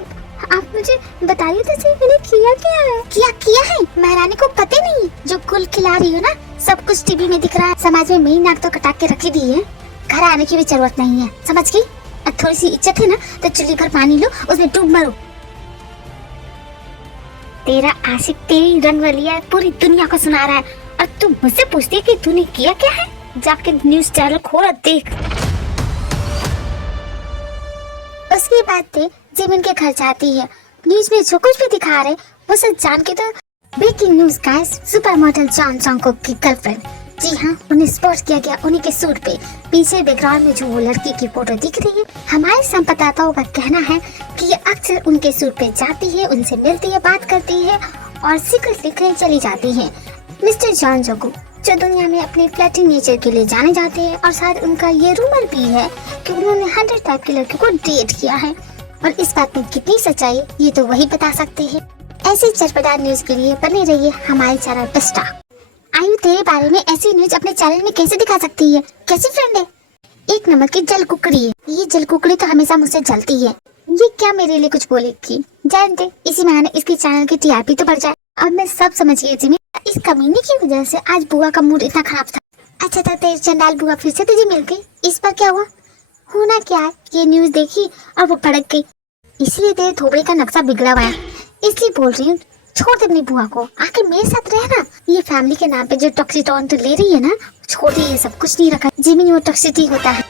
आप मुझे बताइए तो सही, मैंने किया क्या है? किया है? महारानी को पता नहीं जो कुल खिला रही हो ना, सब कुछ टीवी में दिख रहा है। समाज में मेरी नाक तो कटा के रखी दी है, घर आने की भी जरूरत नहीं है, समझ गई? अब थोड़ी सी इज्जत है ना तो चुल्ली पर पानी लो, उसमें डूब मरो। तेरा आशिक तेरी रंगवलिया पूरी दुनिया को सुना रहा है और तू मुझसे पूछती है कि तूने किया क्या है? जाके न्यूज चैनल खोल और देख। उसके बाद ते जिमिन के घर जाती है। न्यूज में जो कुछ भी दिखा रहे वो सब जान के तो breaking news guys, super model John Jungkook की गर्लफ्रेंड, जी हाँ, उन्हें स्पॉट किया गया उन्हीं के सूट पे। पीछे बैकग्राउंड में जो वो लड़की की फोटो दिख रही है, हमारे संवाददाताओं का कहना है कि ये अक्सर उनके सूट पे जाती है, उनसे मिलती है, बात करती है और सीक्रेट लिखने चली जाती है। मिस्टर जॉन जंगकुक जो दुनिया में अपने फ्लर्टिंग नेचर के लिए जाने जाते हैं और शायद उनका ये रूमर भी है कि उन्होंने 100 टाइप की लड़कियों को डेट किया है, और इस बात में कितनी सच्चाई ये तो वही बता सकते हैं। ऐसी चटपटा न्यूज के लिए बने रहिए हमारे चैनल पर स्टार। आयु तेरे बारे में ऐसी न्यूज अपने चैनल में कैसे दिखा सकती है? कैसी फ्रेंड है? एक नंबर की जल कुकड़ी है। ये जल कुकड़ी तो हमेशा मुझसे जलती है। ये क्या मेरे लिए कुछ बोलेगी? जानते इसी बहाने इसके चैनल की टीआरपी तो बढ़ जाए। अब मैं सब समझ गई जिमी, इस कमीने की वजह से आज बुआ का मूड इतना खराब था। अच्छा था तेरी चंडाल बुआ फिर से तुझे मिल गई, इस पर क्या हुआ? होना क्या है, ये न्यूज देखी और वो भड़क गई, इसलिए तेरे थोबड़े का नक्शा बिगड़ा हुआ है। इसलिए बोल रही हूँ छोड़ दे अपनी बुआ को, आके मेरे साथ रहना। ये फैमिली के नाम पे जो टॉक्सीटॉन तो ले रही है ना, छोड़ दे, ये सब कुछ नहीं रखा। जिमिन वो टॉक्सिटी होता है,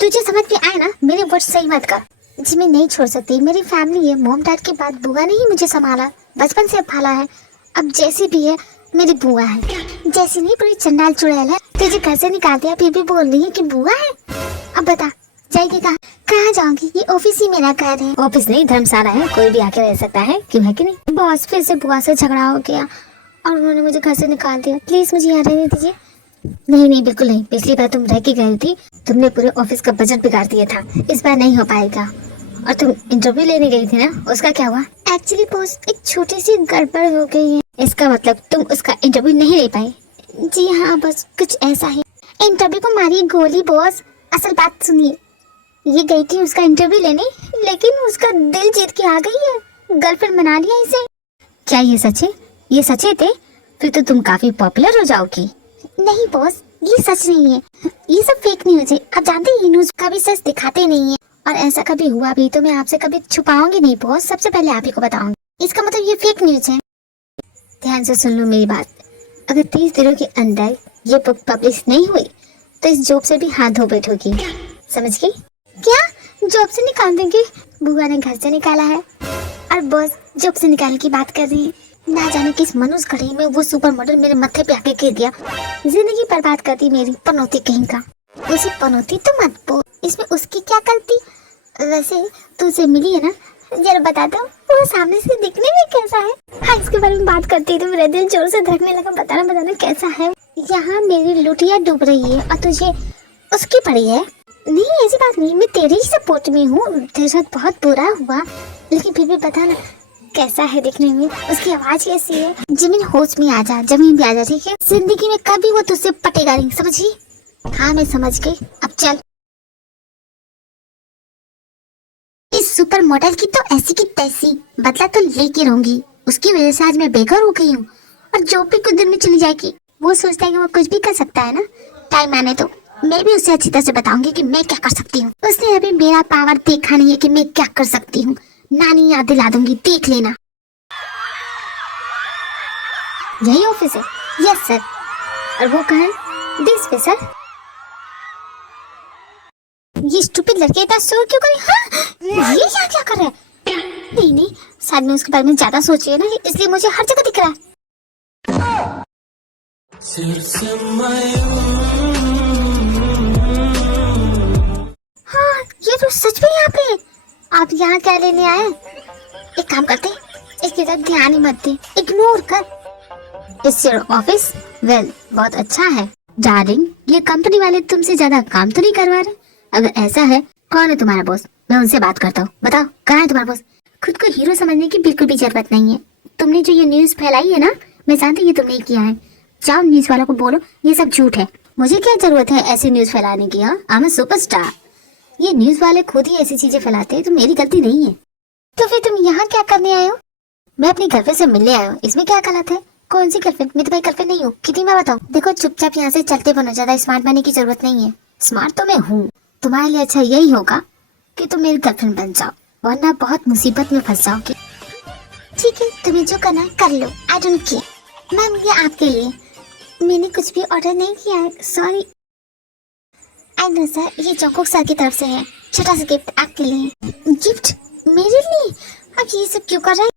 तुझे समझ में आए ना, मेरे वर्ड सही मत कर। जिमिन नहीं छोड़ सकती, मेरी फैमिली है। मॉम डैड के बाद बुआ ने ही मुझे संभाला, बचपन से पाला है। अब जैसी भी है मेरी बुआ है, जैसी नहीं पूरी चंडाल चुड़ैल है। तुझे घर से निकाल दिया फिर भी बोल रही है कि बुआ है। अब बता जाएगी कहाँ, कहाँ जाऊंगी? ये ऑफिस ही मेरा घर है। ऑफिस नहीं धर्मशाला है, कोई भी आके रह सकता है, क्यों है कि नहीं? बॉस फिर से बुआ से झगड़ा हो गया और उन्होंने मुझे घर से निकाल दिया। प्लीज मुझे यहाँ रहने दीजिए। नहीं नहीं बिल्कुल नहीं, पिछली बार तुम रह के गई थी, तुमने पूरे ऑफिस का बजट बिगाड़ दिया था, इस बार नहीं हो पाएगा। और तुम इंटरव्यू लेने गई थी ना, उसका क्या हुआ? एक्चुअली बॉस एक छोटी सी गड़बड़ हो गई है। इसका मतलब तुम उसका इंटरव्यू नहीं ले पाई? जी हाँ बस कुछ ऐसा है। इंटरव्यू को मारी गोली बॉस। असल बात सुनिए, ये गई थी उसका इंटरव्यू लेने, लेकिन उसका दिल जीत के आ गई है, गर्लफ्रेंड बना लिया इसे। क्या ये सच है? ये सच है? फिर तो तुम काफी पॉपुलर हो जाओगी। नहीं बॉस ये सच नहीं है, ये सब फेक न्यूज है। आप जानते हैं ये न्यूज कभी सच दिखाते नहीं है, और ऐसा कभी हुआ भी तो मैं आपसे कभी छुपाऊंगी नहीं बॉस, सबसे पहले आप ही को बताऊंगी। इसका मतलब ये फेक न्यूज है। ध्यान से सुन लो मेरी बात, अगर 30 दिनों के अंदर ये बुक पब्लिश नहीं हुई तो इस जॉब से भी हाथ धो बैठोगी, समझ गई? क्या जॉब से निकाल देंगे? बुआ ने घर से निकाला है और बॉस जॉब से निकालने की बात कर रही है। ना जाने किस मनुष्य घड़ी में वो सुपर मॉडल मेरे माथे पे आके गिर गया, जिंदगी बर्बाद कर दी मेरी, पनौती कहीं का। उसी पनौती तो मत बोल, इसमें उसकी क्या गलती? वैसे तुझसे मिली है ना, जरा बता दो वो सामने से दिखने में कैसा है? हाँ इसके बारे में बात करती तो मेरा दिल जोर से धड़कने लगा। बताना कैसा है? यहाँ मेरी लुटिया डूब रही है और तुझे उसकी पड़ी है। नहीं ऐसी बात नहीं, मैं तेरे ही सपोर्ट में हूँ। तेरे साथ बहुत बुरा हुआ, लेकिन फिर भी बता ना कैसा है दिखने में, उसकी आवाज कैसी है? जिमिन होश में आ जा, जमीन पे आ जा, ठीक है? जिंदगी में कभी वो तुझसे पटेगा नहीं, समझी? हाँ मैं समझ गई, अब चल। इस सुपर मॉडल की तो ऐसी की तैसी बदला तो लेके रहूंगी। उसकी वजह से आज मैं बेघर हो गई हूँ और जॉब भी कुछ दिन में चली जाएगी। वो सोचता है कि वो कुछ भी कर सकता है ना, टाइम आने तो मैं भी उसे अच्छी तरह से बताऊंगी कि मैं क्या कर सकती हूँ। उसने अभी मेरा पावर देखा नहीं है कि मैं क्या कर सकती हूँ। नानी याद दिला दूंगी, देख लेना। यही ऑफिस है? Yes sir. और वो कहाँ है? दिस पे सर। ये स्टूपिड लड़के इतना शोर क्यों करे? हाँ? ये क्या कर रहा है? नहीं शायद मैं उसके बारे में ज्यादा सोच रही है ना, इसलिए मुझे हर जगह दिख रहा है। हाँ ये तो सच में यहाँ पे। आप यहाँ क्या लेने आए? एक काम करते, इसकी तरफ ध्यान ही मत दे, इग्नोर कर। It's your office? वेल बहुत अच्छा है डार्लिंग, ये कंपनी वाले तुमसे ज्यादा काम तो नहीं करवा रहे? अगर ऐसा है, कौन है तुम्हारा बॉस? मैं उनसे बात करता हूँ, बताओ कहाँ है तुम्हारा बॉस? खुद को हीरो समझने की बिल्कुल भी जरूरत नहीं है। तुमने जो ये न्यूज फैलाई है ना, मैं जानती ये तुमने किया है। जाओ न्यूज वालों को बोलो ये सब झूठ है। मुझे क्या जरूरत है ऐसी न्यूज फैलाने की? हाँ आई एम सुपरस्टार। ये न्यूज वाले खुद ही ऐसी चीजें फैलाते हैं, तो मेरी गलती नहीं है। तो फिर तुम यहाँ क्या करने आए हो? मैं अपनी गर्लफ्रेंड से मिलने आया हूँ, इसमें क्या गलत है? कौन सी गर्लफ्रेंड? मैं तुम्हारी गर्लफ्रेंड नहीं हूँ, कितनी बार बताऊँ? देखो चुपचाप यहाँ से चलते बनो, ज्यादा स्मार्ट बनने की जरूरत नहीं है। स्मार्ट तो मैं हूँ, तुम्हारे लिए अच्छा यही होगा कि तुम मेरी गर्लफ्रेंड बन जाओ, वरना बहुत मुसीबत में फंस जाओगी। ठीक है तुम्हें जो करना है कर लो, आई डोंट केयर। मैम ये आपके लिए, मैंने कुछ भी ऑर्डर नहीं किया है, सॉरी। आई नो सर, ये जॉकोक सर की तरफ से है, छोटा सा गिफ्ट आपके लिए। गिफ्ट मेरे लिए? आप ये सब क्यों कर रहे हैं?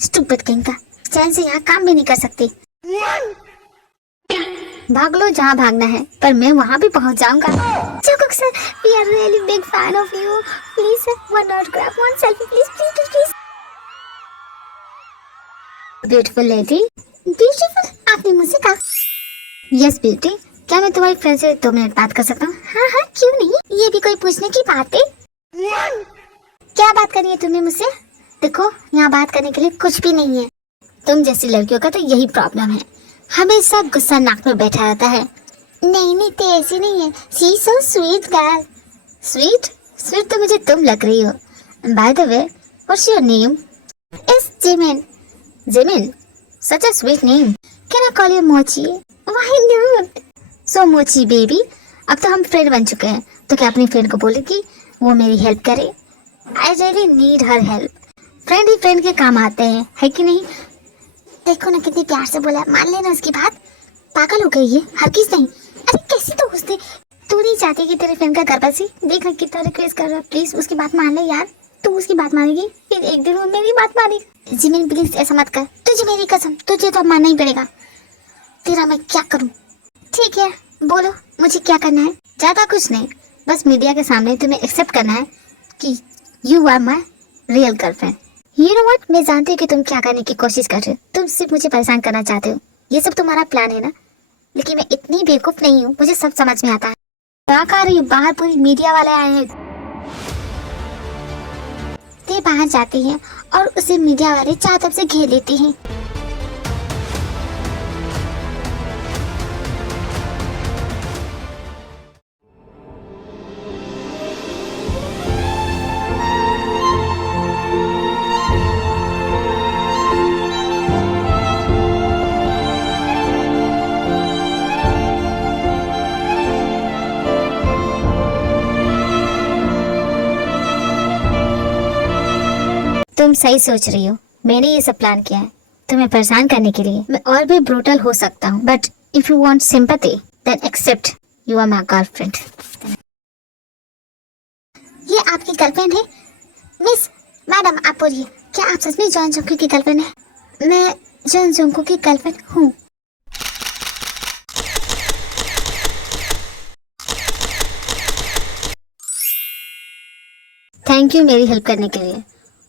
स्टूपिड कहीं का, चैन से यहाँ काम भी नहीं कर सकती। भाग लो जहाँ भागना है, पर मैं वहाँ भी पहुँच जाऊंगा। Jungkook sir, we are really big fan of you, please sir, one autograph, one selfie please please please please. Beautiful lady. Beautiful? आपने मुझसे कहा? यस ब्यूटी, क्या मैं तुम्हारी फ्रेंड से 2 मिनट बात कर सकता हूँ? हाँ हाँ क्यों नहीं, ये भी कोई पूछने की बात है? क्या बात करनी है तुम्हें मुझसे? देखो यहाँ बात करने के लिए कुछ भी नहीं है। तुम जैसी लड़कियों का तो यही प्रॉब्लम है, हमेशा गुस्सा नाक में बैठा रहता है। नहीं तो ऐसी नहीं है, she so sweet girl. Sweet? Sweet तो मुझे तुम लग रही हो। By the way, what's your name? It's Jimin. Jimin? Such a sweet name. Can I call you Mochi? Why not? So Mochi baby, अब तो हम फ्रेंड बन चुके हैं, तो क्या अपनी फ्रेंड को बोलेगी वो मेरी हेल्प करे? I really need her help. Friend he friend के काम आते हैं, है कि नहीं? देखो ना कितनी प्यार से बोला, मान लेना उसकी बात। पागल हो गई है, हर किस नहीं। अरे कैसी दोस्त है, तू नहीं चाहती कि तेरे फ्रेंड का घर बसी? देख कितना रिक्वेस्ट कर रहा है, प्लीज उसकी बात मान ले यार। तू उसकी बात मानेगी, फिर एक दिन वो मेरी बात मानेगी। जिमिन प्लीज ऐसा मत कर, तुझे मेरी कसम, तुझे तो अब मानना ही पड़ेगा। तेरा मैं क्या करूं? ठीक है बोलो, मुझे क्या करना है? ज्यादा कुछ नहीं, बस मीडिया के सामने तुम्हें एक्सेप्ट करना है कि you are my real girlfriend. You know what, मैं जानती हूँ कि तुम क्या करने की कोशिश कर रहे हो। तुम सिर्फ मुझे परेशान करना चाहते हो, ये सब तुम्हारा प्लान है ना? लेकिन मैं इतनी बेवकूफ नहीं हूँ, मुझे सब समझ में आता है। क्या कर रही हूँ? बाहर पूरी मीडिया वाले आए हैं। ते बाहर जाती हैं और उसे मीडिया वाले चारों तरफ से घेर लेते हैं। तुम सही सोच रही हो, मैंने ये सब प्लान किया है तुम्हें परेशान करने के लिए। मैं और भी ब्रूटल हो सकता हूँ, but if you want sympathy then accept you are my girlfriend. ये आपकी गर्लफ्रेंड है? मिस मैडम आप बोलिए, क्या आप सच में जॉन जोंको की गर्लफ्रेंड है? मैं जॉन जोंको की गर्लफ्रेंड हूँ। थैंक यू मेरी हेल्प करने के लिए,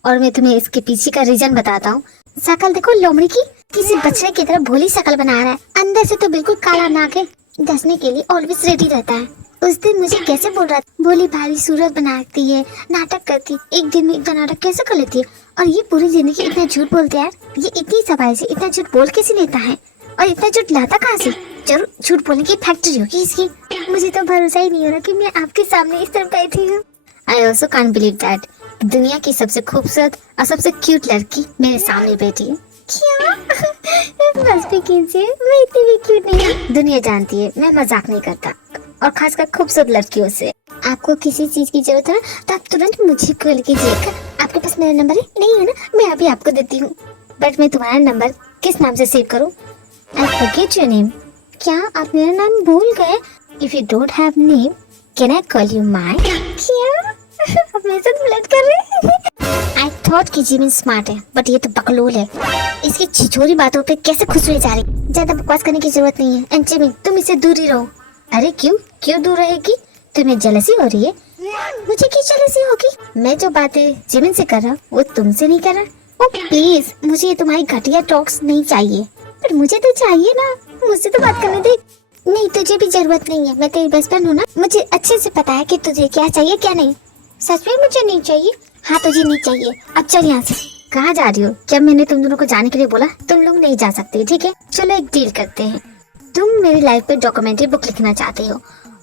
और मैं तुम्हें इसके पीछे का रीजन बताता हूँ। शकल देखो लोमड़ी की, किसी बच्चे की तरह भोली शकल बना रहा है, अंदर से तो बिल्कुल काला नाक है, डसने के लिए ऑलवेज रेडी रहता है। उस दिन मुझे कैसे बोल रहा था, भोली भारी सूरत बनाती है, नाटक करती, एक दिन में इतना नाटक कैसे कर लेती है? और ये पूरी जिंदगी इतना झूठ बोलते हैं यार। ये इतनी सफाई से इतना झूठ बोल कैसे लेता है, और इतना झूठ लाता कहाँ से? जरूर झूठ बोलने की फैक्ट्री होगी इसकी। मुझे तो भरोसा ही नहीं हो रहा कि मैं आपके सामने इस तरह बैठी हूँ। I also can't believe that दुनिया की सबसे खूबसूरत और सबसे क्यूट लड़की मेरे सामने बैठी है। क्या? बस भी कीजिए, मैं इतनी भी क्यूट नहीं हूँ। दुनिया जानती है मैं मजाक नहीं करता, और खासकर खूबसूरत लड़कियों से। आपको किसी चीज की जरूरत है तो आप तुरंत मुझे कॉल कीजिएगा। आपके पास मेरा नंबर है? नहीं है ना? मैं अभी आपको देती हूँ। बट मैं तुम्हारा नंबर किस नाम से सेव करूँ? I forget your name. क्या आप मेरा नाम भूल गए? If you don't have name can I call you my? क्या आप मेरे साथ फ्लर्ट कर रहे हैं? आई थॉट कि जिमिन स्मार्ट है, बट ये तो बकलोल है। इसकी छिछोरी बातों पे कैसे खुश हुए जा रही। ज्यादा बकवास करने की जरूरत नहीं है। एंड जिमिन तुम इससे दूर ही रहो। अरे क्यों क्यों दूर रहेगी? तुम्हें जेलसी हो रही है? मुझे क्यों जेलसी होगी? मैं जो बातें जिमिन से कर रहा वो तुमसे नहीं कर रहा। ओ प्लीज, मुझे तुम्हारी घटिया टॉक्स नहीं चाहिए। पर मुझे तो चाहिए ना, मुझसे तो बात करने दे। नहीं तुझे भी जरूरत नहीं है, मैं तेरी बेस्ट फ्रेंड हूँ ना। मुझे अच्छे से पता है कि तुझे क्या चाहिए क्या नहीं। सच में मुझे नहीं चाहिए? हाँ तुझे नहीं चाहिए। अब चल यहाँ से। कहाँ जा रही हो? जब मैंने तुम दोनों को जाने के लिए बोला तुम लोग नहीं जा सकते, ठीक है? चलो एक डील करते हैं। तुम मेरी लाइफ पे डॉक्यूमेंट्री बुक लिखना चाहते हो,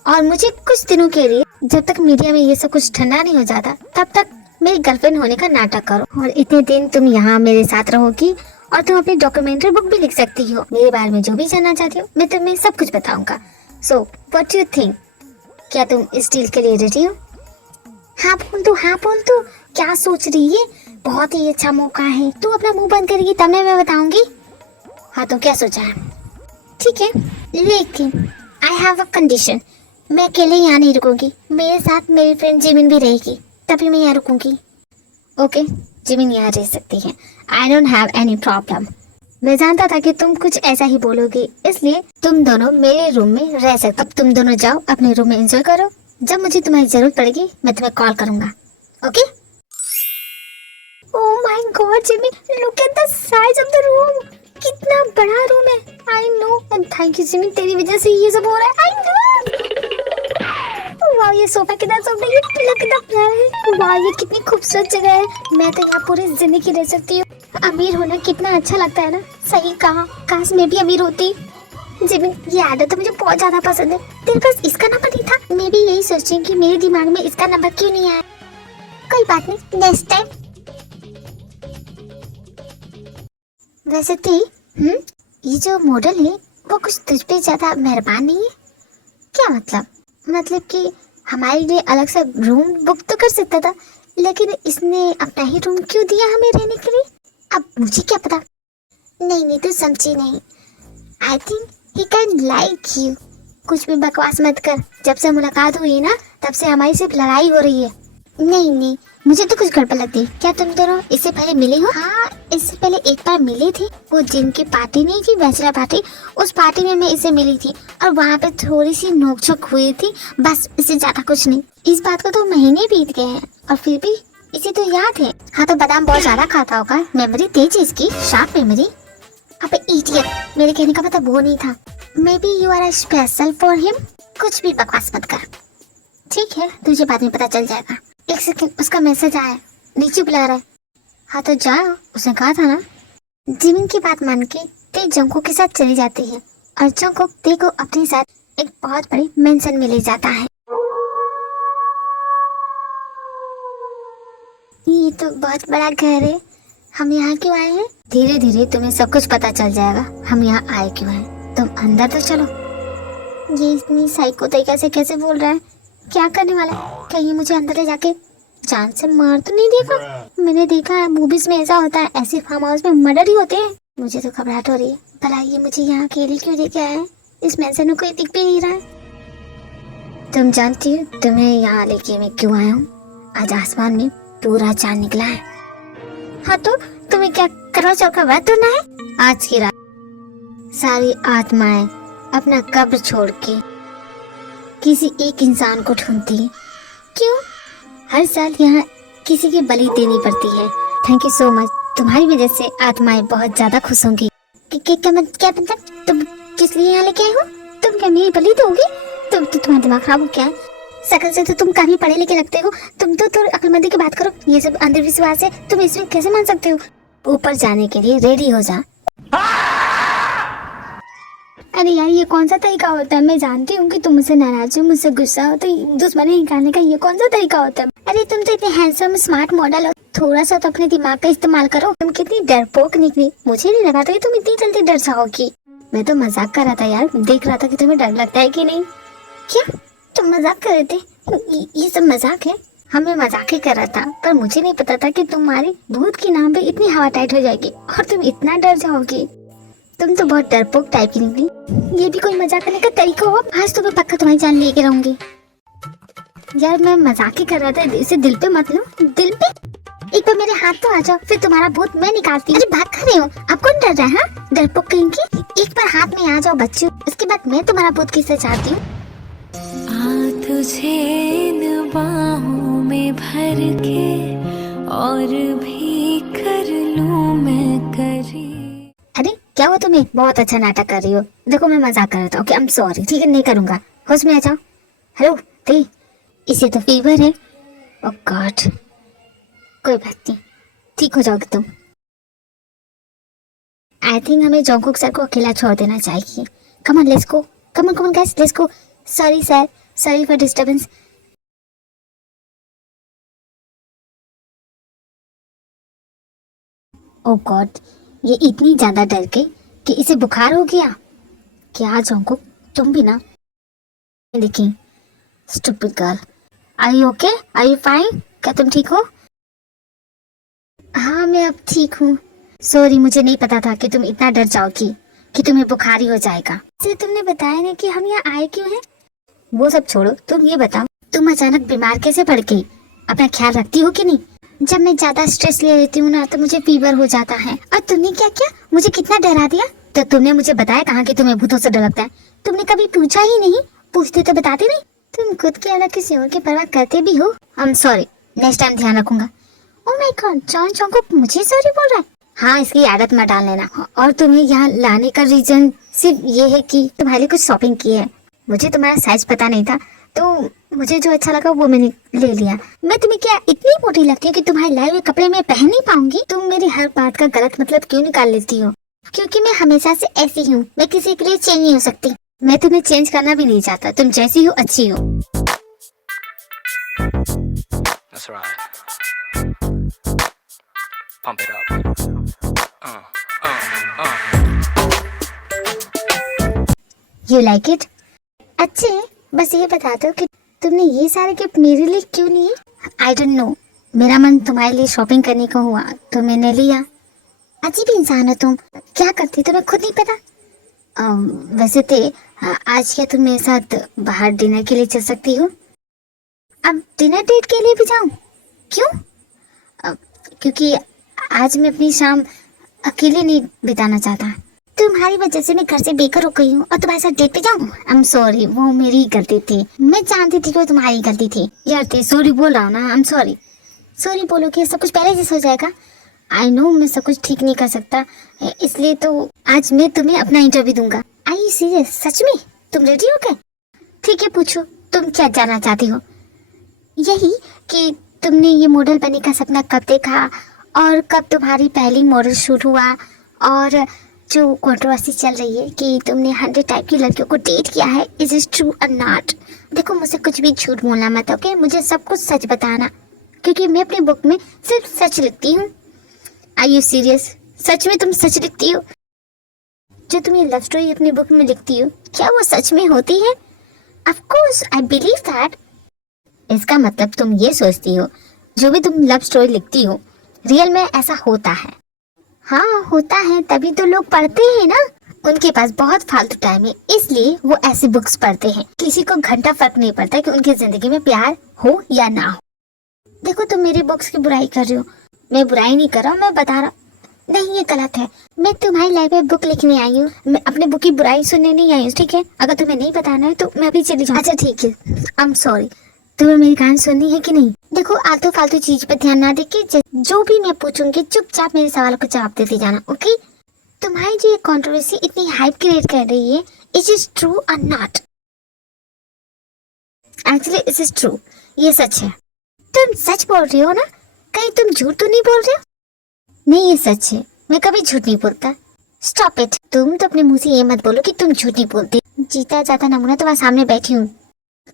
और मुझे कुछ दिनों के लिए, जब तक मीडिया में ये सब कुछ ठंडा नहीं हो जाता, तब तक मेरी गर्लफ्रेंड होने का नाटक करो। और इतने दिन तुम यहाँ मेरे साथ रहोगी, और तुम अपनी डॉक्यूमेंट्री बुक भी लिख सकती हो। मेरे बारे में जो भी जानना चाहती हो मैं तुम्हें सब कुछ बताऊंगा। सो व्हाट यू थिंक? क्या तुम इस डील के लिए रेडी हो? हाँ बोल दो, हाँ बोल दो। क्या सोच रही है? बहुत ही अच्छा मौका है। तू अपना मुंह बंद करेगी तब मैं बताऊंगी। हाँ तो क्या सोचा है? ठीक है, लेकिन आई हैव अ कंडीशन। मैं अकेले यहाँ नहीं रुकूंगी, मेरे साथ मेरी फ्रेंड जिमिन भी रहेगी, तभी मैं यहाँ रुकूंगी। ओके, जिमिन यहाँ रह सकती है। I don't have any problem. मैं जानता था कि तुम कुछ ऐसा ही बोलोगी, इसलिए तुम दोनों मेरे रूम में रह सकते। अब तुम दोनों जाओ अपने रूम में एंजॉय करो। जब मुझे तुम्हारी जरूरत पड़ेगी मैं तुम्हें कॉल करूंगा। Okay? Oh my God Jimin, look at the size of the room. कितना बड़ा रूम है। I know, and thank you Jimin, तेरी वजह से ये सब हो रहा है। I know. वाह ये सोफा कितना सॉफ्ट है, पिलो कितना प्यारा है। वाह ये कितनी खूबसूरत जगह है। मैं तो यहाँ पूरी जिंदगी रह सकती हूँ। अमीर होना कितना अच्छा लगता है ना। सही कहा, काश मैं भी अमीर होती। जिमिन ये आदत तो मुझे बहुत ज्यादा पसंद है। तेरे पास इसका नंबर नहीं था? मैं भी यही सोच रही कि मेरे दिमाग में इसका नंबर क्यों नहीं आया। कोई बात नहीं, नेक्स्ट टाइम। वैसे थी ये जो मॉडल है वो कुछ तुझ पे ज्यादा मेहरबान नहीं है? क्या मतलब कि हमारे लिए अलग से रूम बुक तो कर सकता था, लेकिन इसने अपना ही रूम क्यों दिया हमें रहने के लिए? अब मुझे क्या पता। नहीं तू समझी नहीं। I think he can like you. कुछ भी बकवास मत कर। जब से मुलाकात हुई ना तब से हमारी सिर्फ लड़ाई हो रही है। नहीं मुझे तो कुछ गड़बड़ लगती है। क्या तुम दोनों इससे पहले मिले हो? हाँ, इससे पहले एक बार मिले थे। वो जिनकी पार्टी नहीं थी, बैचलर पार्टी, उस पार्टी में मैं इसे मिली थी और वहाँ पे थोड़ी सी नोकझोंक हुई थी, बस इससे ज्यादा कुछ नहीं। इस बात को तो महीने बीत गए हैं और फिर भी इसे तो याद है। हाँ तो बादाम बहुत ज्यादा खाता होगा, मेमोरी तेज है इसकी, शार्प मेमोरी। अबे इडियट, मेरे कहने का मतलब वो नहीं था। Maybe you are special for him. कुछ भी बकवास मत कर, ठीक है? तुझे बाद में पता चल जाएगा। एक सेकंड, उसका मैसेज आया, नीचे बुला रहा है। हाँ तो जाओ, उसने कहा था ना। जिमिन की बात मान के ते जंगकुक के साथ चली जाती है और जंगकुक ते को अपने साथ एक बहुत बड़ी मेंशन में ले जाता है। ये तो बहुत बड़ा घर है, हम यहाँ क्यों आए हैं? धीरे धीरे तुम्हें सब कुछ पता चल जाएगा हम यहाँ आए क्यों हैं। तुम अंदर तो चलो। ये इतनी साइको तरीके से कैसे बोल रहा है? क्या करने वाला है? कहीं मुझे अंदर ले जाके जान से मार तो नहीं देगा? मैंने देखा है मूवीज में ऐसा होता है, ऐसे फार्म हाउस में मर्डर ही होते हैं। मुझे तो घबराहट हो रही है। भला ये मुझे यहाँ अकेले क्यों लेके आया है? इस मेंशन में कोई दिख भी नहीं रहा है। तुम जानती हो तुम्हें यहाँ लेके मैं क्यों आया हूँ? आज आसमान में पूरा चांद निकला है। हाँ तो तुम्हें क्या करवा चौथ का व्रत तोड़ना है? आज की रात सारी आत्माएं अपना कब्र छोड़ के किसी एक इंसान को ढूंढती है। क्यों? हर साल यहाँ किसी की बलि देनी पड़ती है। थैंक यू सो मच, तुम्हारी वजह से आत्माएं बहुत ज्यादा खुश होंगी। क्या मतलब तुम किस लिए यहाँ लेके आए हो? तुम क्या मेरी बलि दोगे? तुम्हारा दिमाग खराब हो क्या है? शकल से तो तुम काफी पढ़े लिखे लगते हो। तुम तो अक्लमंदी की बात करो। ये सब अंधविश्वास है, तुम इसमें कैसे मान सकते हो? ऊपर जाने के लिए रेडी हो जा। अरे यार, ये कौन सा तरीका होता है? मैं जानती हूँ कि तुम मुझसे नाराज हो, मुझसे गुस्सा हो, तो दुश्मनी निकालने का ये कौन सा तरीका होता है? अरे तुम तो इतने हैंडसम स्मार्ट मॉडल हो, थोड़ा सा तो अपने दिमाग का इस्तेमाल करो। तुम कितनी डरपोक निकली। मुझे नहीं लगा था कि तुम इतनी जल्दी डर जाओगी। मैं तो मजाक कर रहा था यार, देख रहा था कि तुम्हें डर लगता है कि नहीं। क्या तुम मजाक कर रहे थे? ये सब मजाक है? हमें मजाक ही कर रहा था, पर मुझे नहीं पता था कि तुम्हारी भूत की नाम पे इतनी हवा टाइट हो जाएगी और तुम इतना डर जाओगी। तुम तो बहुत डरपोक टाइप की निकली। ये भी कोई मजाक करने का तरीका हो? आज तो मैं पक्का तुम्हारी जान लेके रहूंगी। यार मैं मजाक ही कर रहा था, इसे दिल पे मत लो। दिल पे? एक बार मेरे हाथ तो आ जाओ, फिर तुम्हारा भूत मैं निकालती हूँ। अरे भाग खा रहे हो, आप कौन डर रहा है? हाँ डरपोक कहीं की। एक बार हाथ में आ जाओ बच्चों, उसके बाद मैं तुम्हारा भूत किससे चाहती हूँ। तुझे इन बाहों में भर के और भी कर लूं मैं करी। अरे क्या हुआ तुम्हें? बहुत अच्छा नाटक कर रही हो। देखो मैं मजाक कर रहा था। Okay I am sorry. ठीक है, नहीं करूंगा। होश में आ जाओ। हेलो ते, इसे तो फीवर है। ओह गॉड, कोई बात नहीं, ठीक हो जाओगे तुम। आई थिंक हमें जंगकुक सर को अकेला छोड़ देना चाहिए। Come on let's go, come on guys let's go. Sorry sir, sorry for disturbance. Oh God, ये इतनी ज्यादा डर गई कि इसे बुखार हो गया। क्या जंगकुक, तुम भी ना? देखी stupid girl. Are you okay? Are you fine? क्या तुम ठीक हो? हाँ मैं अब ठीक हूँ। सॉरी, मुझे नहीं पता था कि तुम इतना डर जाओगी कि तुम्हें बुखार ही हो जाएगा। तुमने बताया नहीं कि हम यहाँ आए क्यों हैं? वो सब छोड़ो, तुम ये बताओ तुम अचानक बीमार कैसे पड़ गई? अपना ख्याल रखती हो कि नहीं? जब मैं ज्यादा स्ट्रेस ले लेती हूँ ना तो मुझे फीवर हो जाता है। और तुमने क्या किया? मुझे कितना डरा दिया। तो तुमने मुझे बताया कहाँ कि तुम्हें भूतों से डर लगता है? तुमने कभी पूछा ही नहीं। पूछते तो बताते नहीं। तुम खुद के अलग किसी और की परवाह करते भी हो। I am sorry, next time ध्यान रखूंगा। Oh my God, John Jungkook मुझे सॉरी बोल रहा है। हाँ, इसकी आदत मत डाल लेना। और तुम्हें यहाँ लाने का रीजन सिर्फ ये है कि तुम्हारे लिए कुछ शॉपिंग की है। मुझे तुम्हारा साइज पता नहीं था, तो मुझे जो अच्छा लगा वो मैंने ले लिया। मैं तुम्हें क्या इतनी मोटी लगती हूँ कि तुम्हारे लाए हुए कपड़े मैं पहन नहीं पाऊंगी? तुम मेरी हर बात का गलत मतलब क्यों निकाल लेती हो? क्योंकि मैं हमेशा से ऐसी हूँ, मैं किसी के लिए चेंज नहीं हो सकती। मैं तुम्हें चेंज करना भी नहीं चाहता। तुम जैसी हो अच्छी हो। That's right. Pump it up. You like it? अच्छे, बस ये बता दो कि तुमने ये सारे गिफ्ट मेरे लिए क्यों लिए? आई डोंट नो, मेरा मन तुम्हारे लिए शॉपिंग करने को हुआ तो मैंने लिया। अजीब इंसान हो तुम, क्या करती तुम्हें खुद नहीं पता? वैसे तो आज क्या तुम मेरे साथ बाहर डिनर के लिए चल सकती हो? अब डिनर डेट के लिए भी जाऊं? क्यों? क्योंकि आज मैं अपनी शाम अकेले नहीं बिताना चाहता। तुम्हारी वजह से मैं घर से बेघर हो गई हूँ और तुम्हारे साथ डेट पे जाऊँ? आई एम सॉरी, वो मेरी गलती थी। मैं जानती थी कि वो तुम्हारी गलती थी। यार ते सॉरी बोल रहा हूँ ना, आई एम सॉरी। सॉरी बोलोगे सब कुछ पहले जैसे हो जाएगा। आई नो मैं सब कुछ ठीक नहीं कर सकता, इसलिए तो आज मैं तुम्हें अपना इंटरव्यू दूंगा। आई यू सीरियस? सच में? तुम रेडी हो गए? ठीक है, पूछो तुम क्या जानना चाहती हो। यही कि तुमने ये मॉडल बनने का सपना कब देखा और कब तुम्हारी पहली मॉडल शूट हुआ, और जो कंट्रोवर्सी चल रही है कि तुमने 100 टाइप की लड़कियों को डेट किया है, इज इट ट्रू और नॉट? देखो मुझसे कुछ भी झूठ बोलना मत, ओके? मुझे सब कुछ सच बताना, क्योंकि मैं अपनी बुक में सिर्फ सच लिखती हूँ। Are you serious? सच में तुम सच लिखती हो? जो तुम ये लव स्टोरी अपनी बुक में लिखती हो, क्या वो सच में होती है? Of course I believe that. इसका मतलब तुम ये सोचती हो जो भी तुम लव स्टोरी लिखती हो रियल में ऐसा होता है? हाँ होता है, तभी तो लोग पढ़ते हैं ना। उनके पास बहुत फालतू टाइम है, इसलिए वो ऐसी बुक्स पढ़ते हैं। किसी को घंटा फर्क नहीं पड़ता कि उनकी जिंदगी में प्यार हो या ना हो। देखो तुम मेरी बुक्स की बुराई कर रही हो। मैं बुराई नहीं कर रहा हूँ, मैं बता रहा हूँ। नहीं ये गलत है। मैं तुम्हारी लाइफ में बुक लिखने आई हूँ, मैं अपने बुक की बुराई सुनने नहीं आई हूँ, ठीक है? अगर तुम्हें नहीं बताना है तो मैं अभी चली जाऊँ। अच्छा ठीक है, आई एम सॉरी। तुम्हें मेरी कहानी सुननी है कि नहीं? देखो आलतू फालतू चीज पर ध्यान ना देके जो भी मैं पूछूंगी चुपचाप मेरे सवालों को जवाब देते जाना, ओके? तुम्हारी जो ये कंट्रोवर्सी इतनी हाइप क्रिएट कर रही है, इज इज ट्रू और not? Actually it is true, ये सच है। तुम सच बोल रही हो ना? कहीं तुम झूठ तो नहीं बोल रहे हो? नहीं ये सच है, मैं कभी झूठ नहीं बोलता। Stop it. तुम तो अपने मुंह से ये मत बोलो कि तुम झूठ नहीं बोलते। जीता जाता नमूना तुम्हारे सामने बैठी हूँ।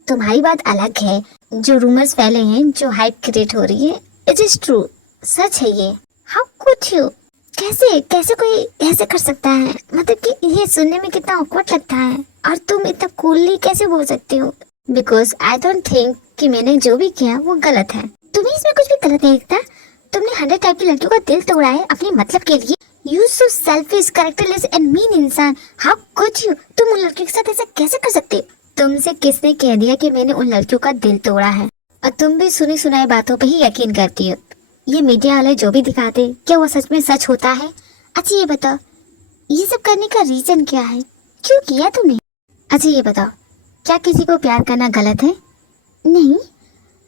तुम्हारी बात अलग है, जो रूमर्स फैले हैं, जो हाइप क्रिएट हो रही है, इट इज ट्रू, सच है ये। How could you? कैसे कैसे कोई ऐसे कर सकता है? मतलब कि ये सुनने में कितना ऑकवर्ड लगता है, और तुम इतना कूलली कैसे बोल सकते हो? बिकॉज आई डोंट थिंक कि मैंने जो भी किया वो गलत है। तुम्हें इसमें कुछ भी गलत नहीं दिखता। तुमने 100 टाइप की लड़कियों का दिल तोड़ा है अपने मतलब के लिए। You so selfish, characterless and mean इंसान। How could you? तुम उन लड़कियों के साथ ऐसा कैसे कर सकते हो? तुमसे किसने कह दिया कि मैंने उन लड़कियों का दिल तोड़ा है? और तुम भी सुनी सुनाई बातों पे ही यकीन करती हो। ये मीडिया वाले जो भी दिखाते, क्या वो सच में सच होता है? अच्छा ये बताओ, ये सब करने का रीजन क्या है? क्यों किया तुमने? अच्छा ये बताओ, क्या किसी को प्यार करना गलत है? नहीं,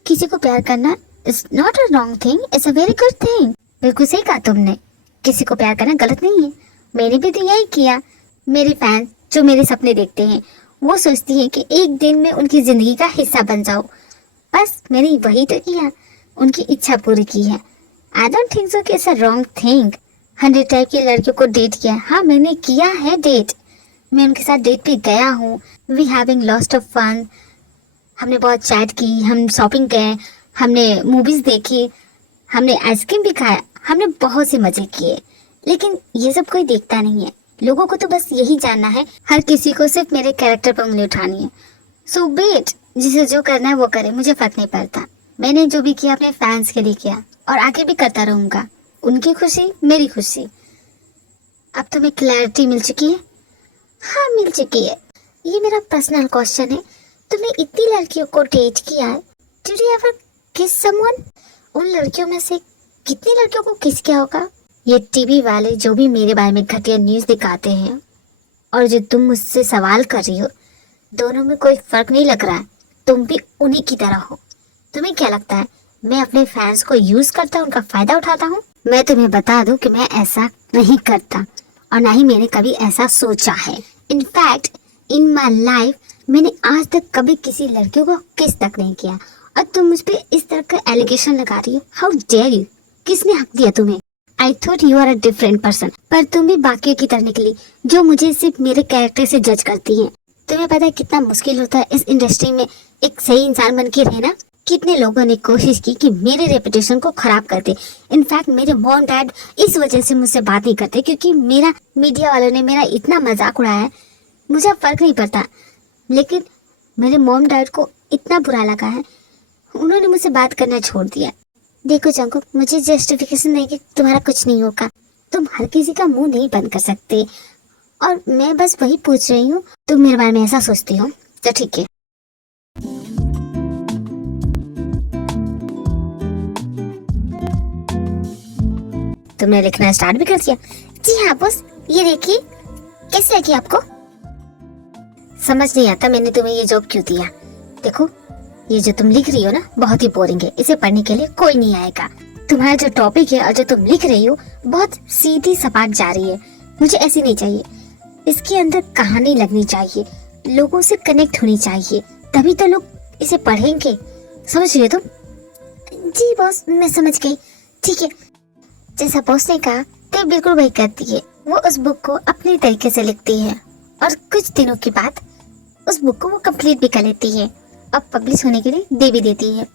किसी को प्यार करना is not a wrong thing, it's a very good thing. बिल्कुल सही कहा तुमने, किसी को प्यार करना गलत नहीं है। मैंने भी तो यही किया। मेरे फैंस जो मेरे सपने देखते हैं, वो सोचती है कि एक दिन मैं उनकी जिंदगी का हिस्सा बन जाऊं। बस मैंने वही तो किया, उनकी इच्छा पूरी की है। आई डोंट थिंक सो कि it's a wrong thing. 100 type की लड़कियों को डेट किया, हाँ मैंने किया है डेट। मैं उनके साथ डेट पे गया हूँ। We having lots of fun. हमने बहुत चैट की, हम शॉपिंग गए, हमने मूवीज देखी, हमने आइसक्रीम भी खाया, हमने बहुत से मजे किए। लेकिन ये सब कोई देखता नहीं है। लोगों को तो बस यही जानना है, हर किसी को सिर्फ मेरे कैरेक्टर पर उंगली उठानी है। सो बेट, जिसे जो करना है वो करे, मुझे फर्क नहीं पड़ता। मैंने जो भी किया अपने फैंस के लिए किया, और आगे भी करता रहूंगा। उनकी खुशी मेरी खुशी। अब तुम्हें क्लैरिटी मिल चुकी है? हाँ मिल चुकी है। ये मेरा पर्सनल क्वेश्चन है, तुमने इतनी लड़कियों को डेट किया है, डिड यू एवर किस समवन? उन लड़कियों में से कितनी लड़कियों को किस किया होगा? ये टीवी वाले जो भी मेरे बारे में घटिया न्यूज़ दिखाते हैं, और जो तुम मुझसे सवाल कर रही हो, दोनों में कोई फर्क नहीं लग रहा है। तुम भी उन्हीं की तरह हो। तुम्हें क्या लगता है मैं अपने फैंस को यूज करता हूँ, उनका फायदा उठाता हूँ? मैं तुम्हें बता दूं कि मैं ऐसा नहीं करता, और ना ही मैंने कभी ऐसा सोचा है। इनफैक्ट इन माई लाइफ मैंने आज तक कभी किसी लड़कियों को किस तक नहीं किया, और तुम मुझ पे इस तरह का एलिगेशन लगा रही हो। How dare you? किसने हक दिया तुम्हें? I thought you are a different person, पर तुम भी बाकियों की तरह निकली जो मुझे सिर्फ मेरे कैरेक्टर से जज करती हैं। तुम्हें पता है कितना मुश्किल होता है इस इंडस्ट्री में एक सही इंसान बन के रहना? कितने लोगों ने कोशिश की कि मेरे रेपुटेशन को खराब कर दे। इनफैक्ट मेरे मॉम डैड इस वजह से मुझसे बात नहीं करते, क्योंकि मेरा मीडिया वालों ने मेरा इतना मजाक उड़ाया है। मुझे अब फर्क नहीं पड़ता, लेकिन मेरे मॉम डैड को इतना बुरा लगा है, उन्होंने मुझसे बात करना छोड़ दिया। देखो जंकुक, मुझे जस्टिफिकेशन नहीं कि तुम्हारा कुछ नहीं होगा, तुम हर किसी का मुंह नहीं बंद कर सकते, और मैं बस वही पूछ रही हूँ, तुम मेरे बारे में ऐसा सोचती हो तो ठीक है। तुमने लिखना स्टार्ट भी कर दिया? जी हाँ बॉस, ये देखिए। कैसी लगी आपको? समझ नहीं आता मैंने तुम्हें ये जॉब क्यों दिया। देखो, ये जो तुम लिख रही हो ना, बहुत ही बोरिंग है, इसे पढ़ने के लिए कोई नहीं आएगा। तुम्हारा जो टॉपिक है और जो तुम लिख रही हो बहुत सीधी सपाट जा रही है, मुझे ऐसी नहीं चाहिए। इसके अंदर कहानी लगनी चाहिए, लोगों से कनेक्ट होनी चाहिए, तभी तो लोग इसे पढ़ेंगे। समझ रही हो तुम? जी बॉस, मैं समझ गई। ठीक है, जैसा बॉस ने कहा तो बिल्कुल वही करती है। वो उस बुक को अपने तरीके से लिखती है और कुछ दिनों के बाद उस बुक को वो कंप्लीट भी कर लेती है और पब्लिश होने के लिए दे भी देती है।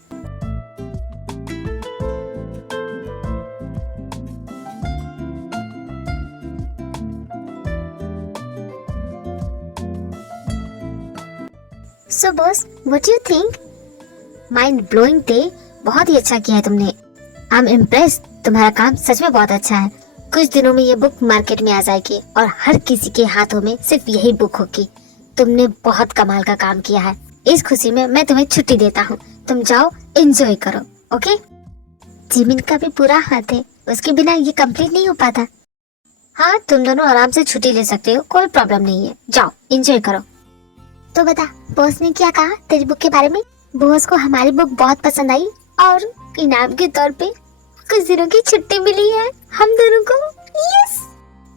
So boss, what you think? Mind blowing थे, बहुत ही अच्छा किया है तुमने। आई एम इम्प्रेस्ड, तुम्हारा काम सच में बहुत अच्छा है। कुछ दिनों में ये बुक मार्केट में आ जाएगी और हर किसी के हाथों में सिर्फ यही बुक होगी। तुमने बहुत कमाल का काम किया है। इस खुशी में मैं तुम्हें छुट्टी देता हूँ, तुम जाओ एंजॉय करो। ओके? जिमिन का भी पूरा हाथ है, उसके बिना ये कंप्लीट नहीं हो पाता। हाँ, तुम दोनों आराम से छुट्टी ले सकते हो, कोई प्रॉब्लम नहीं है। जाओ एंजॉय करो। तो बता, बॉस ने क्या कहा तेरी बुक के बारे में? बॉस को हमारी बुक बहुत पसंद आई और इनाम के तौर पे कुछ दिनों की छुट्टी मिली है हम दोनों को। यस!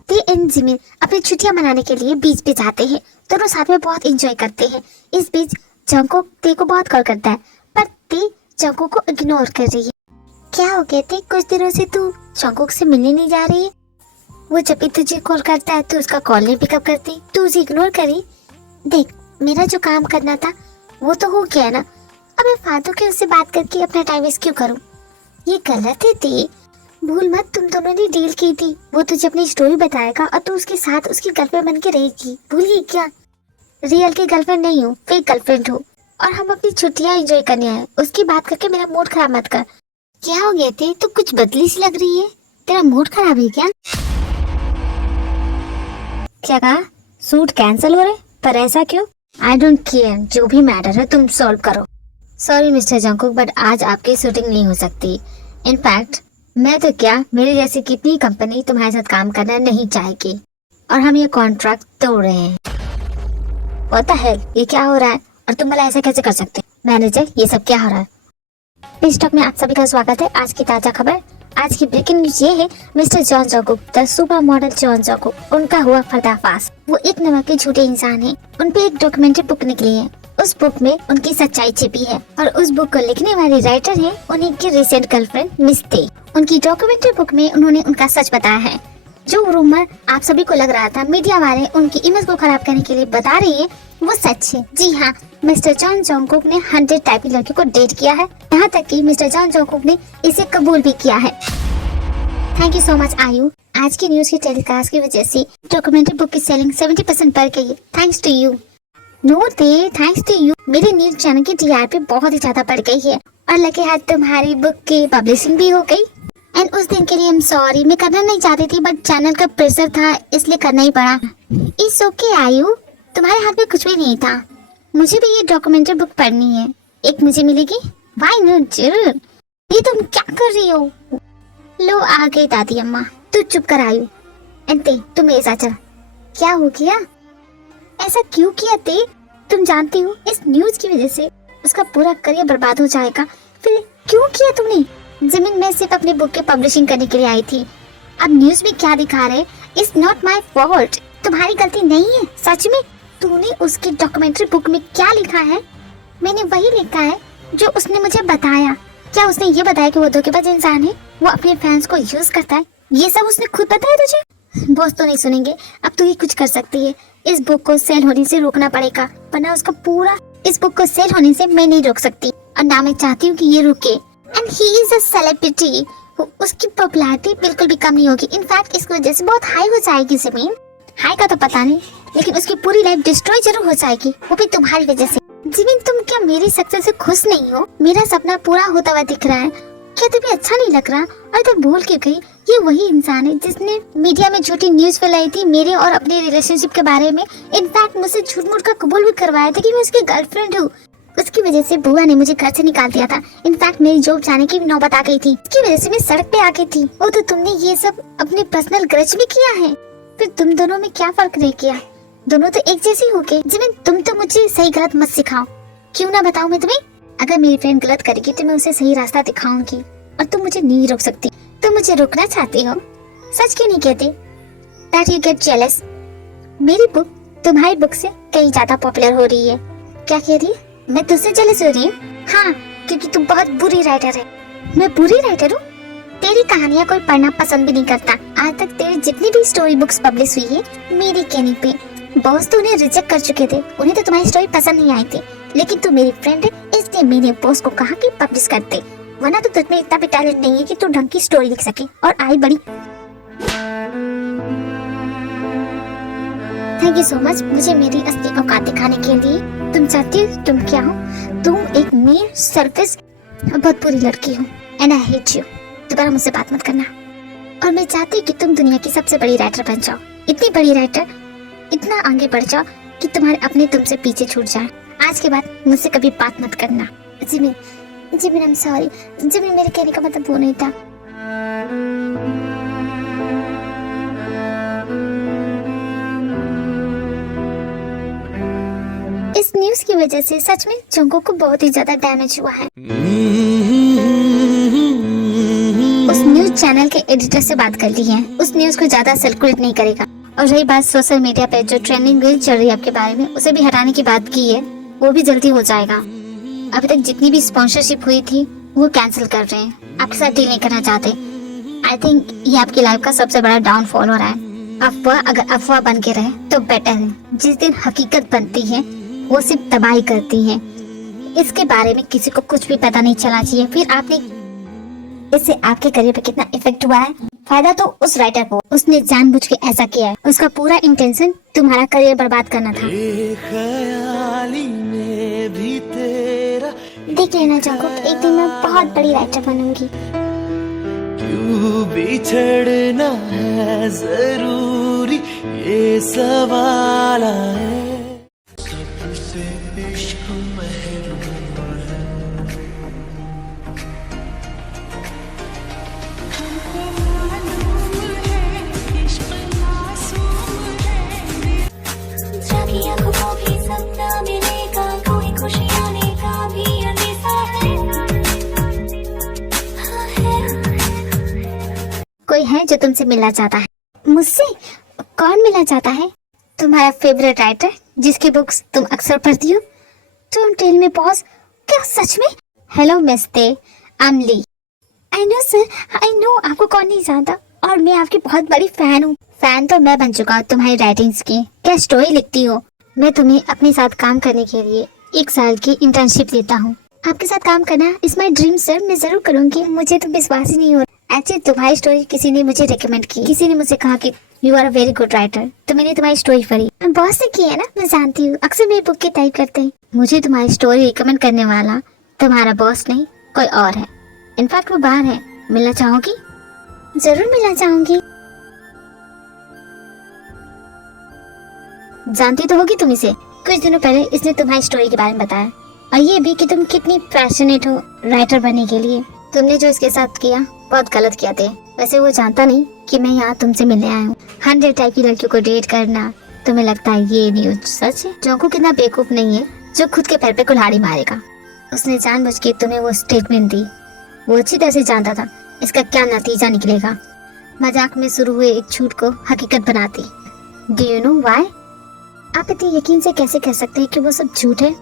ते एंड जिमिन अपनी छुट्टियां मनाने के लिए बीच पे जाते हैं, दोनों साथ में बहुत एंजॉय करते हैं। इस बीच जंकुक ते को बहुत कॉल करता है, पर ते जंकुक को इग्नोर कर रही है। क्या हो गया ते, कुछ दिनों से तू जंकुक से मिलने नहीं जा रही है? वो जब भी तुझे कॉल करता है तो उसका कॉल नहीं पिकअप करती, तू उसे इग्नोर करी। देख, मेरा जो काम करना था वो तो हो गया ना, अब मैं फालतू के उससे बात करके अपना टाइम वेस्ट क्यों करूं? ये गलत है ते। भूल मत, तुम दोनों ने डील की थी, वो तुझे अपनी स्टोरी बताएगा और तू उसके साथ उसकी गर्लफ्रेंड बन के रहेगी। भूल गई क्या? रियल की गर्लफ्रेंड नहीं हूँ, फेक गर्लफ्रेंड हूँ, और हम अपनी छुट्टियां एंजॉय करने आए। उसकी बात करके मेरा मूड खराब मत कर। क्या हो गया थे, तू कुछ बदली सी लग रही है, तेरा मूड खराब है क्या? क्या कहा? सूट कैंसिल हो रहे, पर ऐसा क्यों? आई डोंट केयर, जो भी मैटर है तुम सॉल्व करो। सॉरी मिस्टर जंकुक, बट आज आपकी शूटिंग नहीं हो सकती। इनफैक्ट मैं तो क्या, मेरे जैसी कितनी कंपनी तुम्हारे साथ काम करना नहीं चाहेगी, और हम ये कॉन्ट्रैक्ट तोड़ रहे हैं। What the hell? ये क्या हो रहा है, और तुम भला ऐसा कैसे कर सकते? मैनेजर, ये सब क्या हो रहा है? इस टॉक में आप सभी का स्वागत है। आज की ताजा खबर, आज की ब्रेकिंग न्यूज ये है, mister John Jungkook, the super model John Jungkook, उनका हुआ पर्दाफाश। वो एक नंबर के झूठे इंसान हैं। उन पे एक डॉक्यूमेंट्री बुक निकली है, उस बुक में उनकी सच्चाई छिपी है, और उस बुक को लिखने वाली राइटर है उन्हीं की रिसेंट गर्लफ्रेंड मिस ते। उनकी डॉक्यूमेंट्री बुक में उन्होंने उनका सच बताया है। जो रूमर आप सभी को लग रहा था मीडिया वाले उनकी इमेज को खराब करने के लिए बता रही है, वो सच है। जी हाँ, मिस्टर जॉन जंकुक ने 100 टाइप की लड़कियों को डेट किया है, यहाँ तक कि मिस्टर जॉन जंकुक ने इसे कबूल भी किया है। थैंक यू सो मच आयु। आज की न्यूज की टेलीकास्ट की वजह से डॉक्यूमेंट्री बुक की सेलिंग 70% बढ़ गई है। Thanks to you. No they, thanks to you. मेरे न्यूज चैनल की टीआरपी बहुत ही ज्यादा बढ़ गई है, और लगे हाथ तुम्हारी बुक की पब्लिशिंग भी हो गई। एंड उस दिन के लिए आई एम सॉरी, मैं करना नहीं चाहती थी, बट चैनल का प्रेशर था इसलिए करना ही पड़ा। इट्स ओके आयु, तुम्हारे हाथ में कुछ भी नहीं था। मुझे भी ये डॉक्यूमेंट्री बुक पढ़नी है, एक मुझे मिलेगी? व्हाई नॉट, जरूर। ये तुम क्या कर रही हो? लो आ गई दादी अम्मा, तू चुप कर आयु। एंते तुम मेरे साथ चल। क्या हो गया? ऐसा क्यों किया ते? तुम जानती हो इस न्यूज की वजह से उसका पूरा करियर बर्बाद हो जाएगा। फिर क्यों किया तुमने? जिमिन, मैं सिर्फ अपनी बुक की पब्लिशिंग करने के लिए आई थी। अब न्यूज में क्या दिखा रहे? इट्स नॉट माय फॉल्ट, तुम्हारी गलती नहीं है। सच में तूने उसकी डॉक्यूमेंट्री बुक में क्या लिखा है? मैंने वही लिखा है जो उसने मुझे बताया। क्या उसने ये बताया कि वो धोखेबाज इंसान है, वो अपने फैंस को यूज करता है? ये सब उसने खुद बताया तुझे? बॉस तो नहीं सुनेंगे, अब तू ही कुछ कर सकती है। इस बुक को सेल होने से रोकना पड़ेगा, वरना उसका पूरा, इस बुक को सेल होने से मैं नहीं रोक सकती, और ना मैं चाहती हूँ कि ये रुके। And he is a celebrity, उसकी पॉपुलैरिटी बिल्कुल भी कम नहीं होगी। इनफैक्ट इसकी वजह से बहुत हाई हो जाएगी। जमीन हाई का तो पता नहीं, लेकिन उसकी पूरी लाइफ डिस्ट्रॉय जरूर हो जाएगी, वो भी तुम्हारी वजह से। जिमिन तुम क्या मेरी सक्सेस से खुश नहीं हो? मेरा सपना पूरा होता हुआ दिख रहा है, क्या तुम्हें अच्छा नहीं लग रहा? और तुम भूल क्यों गई ये वही इंसान है जिसने मीडिया में झूठी न्यूज फैलाई थी मेरे और अपने रिलेशनशिप के बारे में। इनफैक्ट मुझसे झूठ मूठ का कबूल भी करवाया था कि मैं उसकी गर्लफ्रेंड हूँ। उसकी वजह से बुआ ने मुझे घर से निकाल दिया था। इनफैक्ट मेरी जॉब जाने की नौबत आ गई थी, उसकी वजह से मैं सड़क पे आ गई थी। वो तो तुमने ये सब अपने पर्सनल ग्रज में किया है, फिर तुम दोनों में क्या फर्क रह गया? दोनों तो एक जैसे हो गए। जिमिन तुम तो मुझे सही गलत मत सिखाओ। क्यों ना बताऊं मैं तुम्हें? अगर मेरी फ्रेंड गलत करेगी तो मैं उसे सही रास्ता दिखाऊंगी और तुम मुझे नहीं रोक सकती। तुम मुझे रोकना चाहती हो? सच क्यों नहीं कहते? That you get jealous। मेरी बुक तुम्हारी बुक से कहीं ज्यादा पॉपुलर हो रही है। क्या कह रही है? मैं तुझसे जेलस हो रही हूँ? हाँ, क्योंकि तू बहुत बुरी राइटर है। मैं बुरी राइटर हूँ? तेरी कहानियाँ कोई पढ़ना पसंद भी नहीं करता। आज तक तेरी जितनी भी स्टोरी बुक्स पब्लिश हुई है मेरी कहने पे, बॉस तो उन्हें रिजेक्ट कर चुके थे। उन्हें तो तुम्हारी स्टोरी पसंद नहीं आई थी, लेकिन तू मेरी फ्रेंड है इसलिए मैंने बॉस को कहा कि पब्लिश कर दे, वरना तो तुझमें इतना भी टैलेंट नहीं है कि तू ढंग की स्टोरी लिख सके। और आई बड़ी। थैंक यू सो मच मुझे मेरी असली औकात दिखाने के लिए। तुम चाहती हो तुम क्या हो? तुम एक मेयर सर्विस बहुत बुरी लड़की हो एंड आई हेट यू। दोबारा मुझसे बात मत करना। और मैं चाहती हूँ कि तुम दुनिया की सबसे बड़ी राइटर बन जाओ, इतनी बड़ी राइटर, इतना आगे बढ़ जाओ कि तुम्हारे अपने तुमसे पीछे छूट जाए। आज के बाद मुझसे कभी बात मत करना। Jimin, Jimin I am sorry. Jimin मेरे कहने का मतलब वो नहीं था। इस न्यूज़ की वजह से सच में जंगोक को बहुत ही ज्यादा डैमेज हुआ है। उस न्यूज चैनल के एडिटर से बात कर ली है, उस न्यूज को ज्यादा सर्कुलेट नहीं करेगा। और रही बात सोशल मीडिया पे जो ट्रेंडिंग रील चल रही है आपके बारे में, उसे भी हटाने की बात की है, वो भी जल्दी हो जाएगा। अभी तक जितनी भी स्पॉन्सरशिप हुई थी वो कैंसिल कर रहे हैं, आपके साथ डील नहीं करना चाहते। आई थिंक ये आपकी लाइफ का सबसे बड़ा डाउनफॉल हो रहा है। अफवाह अगर अफवाह बन के रहे तो बेटर है। जिस दिन हकीकत बनती है वो सिर्फ तबाही करती है। इसके बारे में किसी को कुछ भी पता नहीं चलना चाहिए। फिर आपने इससे आपके करियर पे कितना इफेक्ट हुआ है? फायदा तो उस राइटर को, उसने जानबूझ के ऐसा किया है। उसका पूरा इंटेंशन तुम्हारा करियर बर्बाद करना था। देख लेना जंगकुक, एक दिन मैं बहुत बड़ी राइटर बनूंगी। क्यों बिछड़ना है जरूरी ये सवाल है। सबसे इश्क महरूम है। जागी आंखों को भी सपना मिलेगा, कोई खुशी आने का भी अंदेशा है। कोई है जो तुमसे मिलना चाहता है? मुझसे? कौन मिलना चाहता है? तुम्हारा फेवरेट राइटर जिसकी बुक्स तुम अक्सर पढ़ती हो। तुम टेल मी बॉस, क्या सच में? Hello mister, I am Lee. I know sir, I know आपको कौन नहीं जानता, और मैं आपकी बहुत बड़ी फैन हूँ। फैन तो मैं बन चुका हूँ तुम्हारी राइटिंग्स की। क्या स्टोरी लिखती हो? मैं तुम्हें अपने साथ काम करने के लिए 1 साल की इंटर्नशिप देता हूँ। आपके साथ काम करना इज माई ड्रीम सर, मैं जरूर करूंगी। मुझे तो विश्वास ही नहीं हो रहा। एक्चुअली तुम्हारी स्टोरी किसी ने मुझे रिकमेंड की। किसी ने मुझे कहा कि you are a very good writer, तो मैंने तुम्हारी स्टोरी पढ़ी। बॉस ने की है ना, मैं जानती हूँ, अक्सर मेरी बुक की टाइप करते हैं। मुझे तुम्हारी स्टोरी रिकमेंड करने वाला तुम्हारा बॉस नहीं कोई और है। इनफैक्ट वो बाहर है। मिलना चाहोगी? जरूर मिलना चाहूंगी। जानती तो होगी तुम इसे। कुछ दिनों पहले इसने तुम्हारी स्टोरी के बारे में बताया, और ये भी कि तुम कितनी पैशनेट हो राइटर बनने के लिए। तुमने जो इसके साथ किया बहुत गलत किया थे। वैसे वो जानता नहीं कि मैं यहाँ तुमसे मिलने आया हूँ। 100 टाइप की लड़कियों को डेट करना, तुम्हें लगता है ये न्यूज सच है? जोंको कितना बेवकूफ नहीं है जो खुद के पैर पे कुल्हाड़ी मारेगा। उसने जानबूझ के तुम्हें वो स्टेटमेंट दी। वो अच्छी तरह से जानता था इसका क्या नतीजा निकलेगा। मजाक में शुरू हुए एक झूठ को हकीकत बनाती। Do you know why? आप इतने यकीन से कैसे कह सकते हैं कि वो सब झूठ है?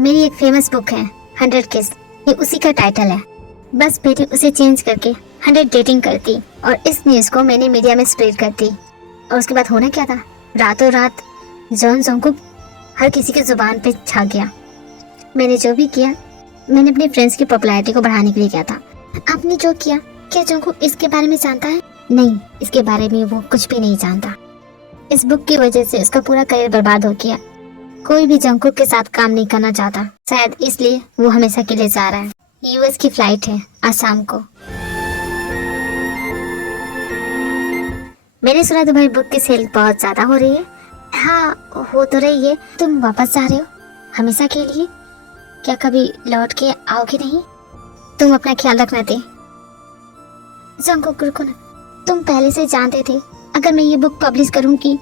मेरी एक फेमस बुक है 100 किस, ये उसी का टाइटल है। बस बेटी उसे चेंज करके 100 डेटिंग करती और इस न्यूज़ को मैंने मीडिया में स्प्रेड करती। और उसके बाद होना क्या था? रातों रात जॉन जोंकुक हर किसी की जुबान पे छा गया। मैंने जो भी किया मैंने अपने फ्रेंड्स की पॉपुलैरिटी को बढ़ाने के लिए किया था। आपने जो किया, क्या जोंकुक इसके बारे में जानता है? नहीं, इसके बारे में वो कुछ भी नहीं जानता। इस बुक की वजह से उसका पूरा करियर बर्बाद हो गया। कोई भी जंगकुक के साथ काम नहीं करना चाहता, शायद इसलिए वो हमेशा के लिए जा रहा है। यूएस की फ्लाइट है आज शाम को। मैंने सुना तुम्हारी बुक की सेल बहुत ज्यादा हो रही है। हाँ हो तो रही है। तुम वापस जा रहे हो हमेशा के लिए? क्या कभी लौट के आओगे नहीं? तुम अपना ख्याल रखना थे। जंगकुक रुको ना, तुम पहले से जानते थे अगर मैं ये बुक पब्लिश करूंगी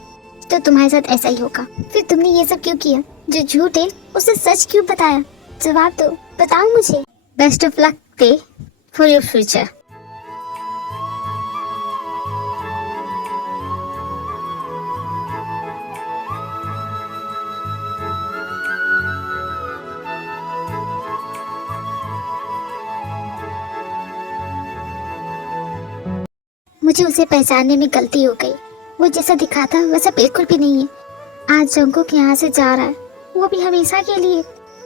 तो तुम्हारे साथ ऐसा ही होगा। फिर तुमने ये सब क्यों किया? जो झूठ है उसे सच क्यों बताया? जवाब दो, बताओ मुझे। बेस्ट ऑफ लक ते फॉर योर फ्यूचर। मुझे उसे पहचानने में गलती हो गई। वो जैसा दिखा था वैसा बिल्कुल भी नहीं है। आज जंगकुक यहाँ से जा रहा है, वो भी हमेशा के लिए।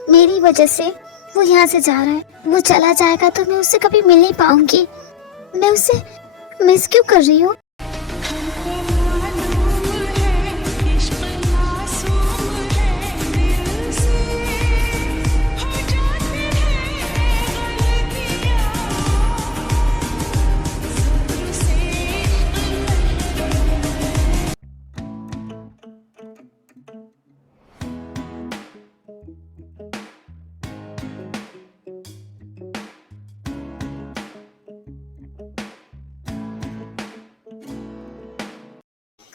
मेरी वजह से वो यहाँ से जा रहा है। वो चला जाएगा तो मैं उससे कभी मिल नहीं पाऊंगी। मैं उसे मिस क्यों कर रही हूँ?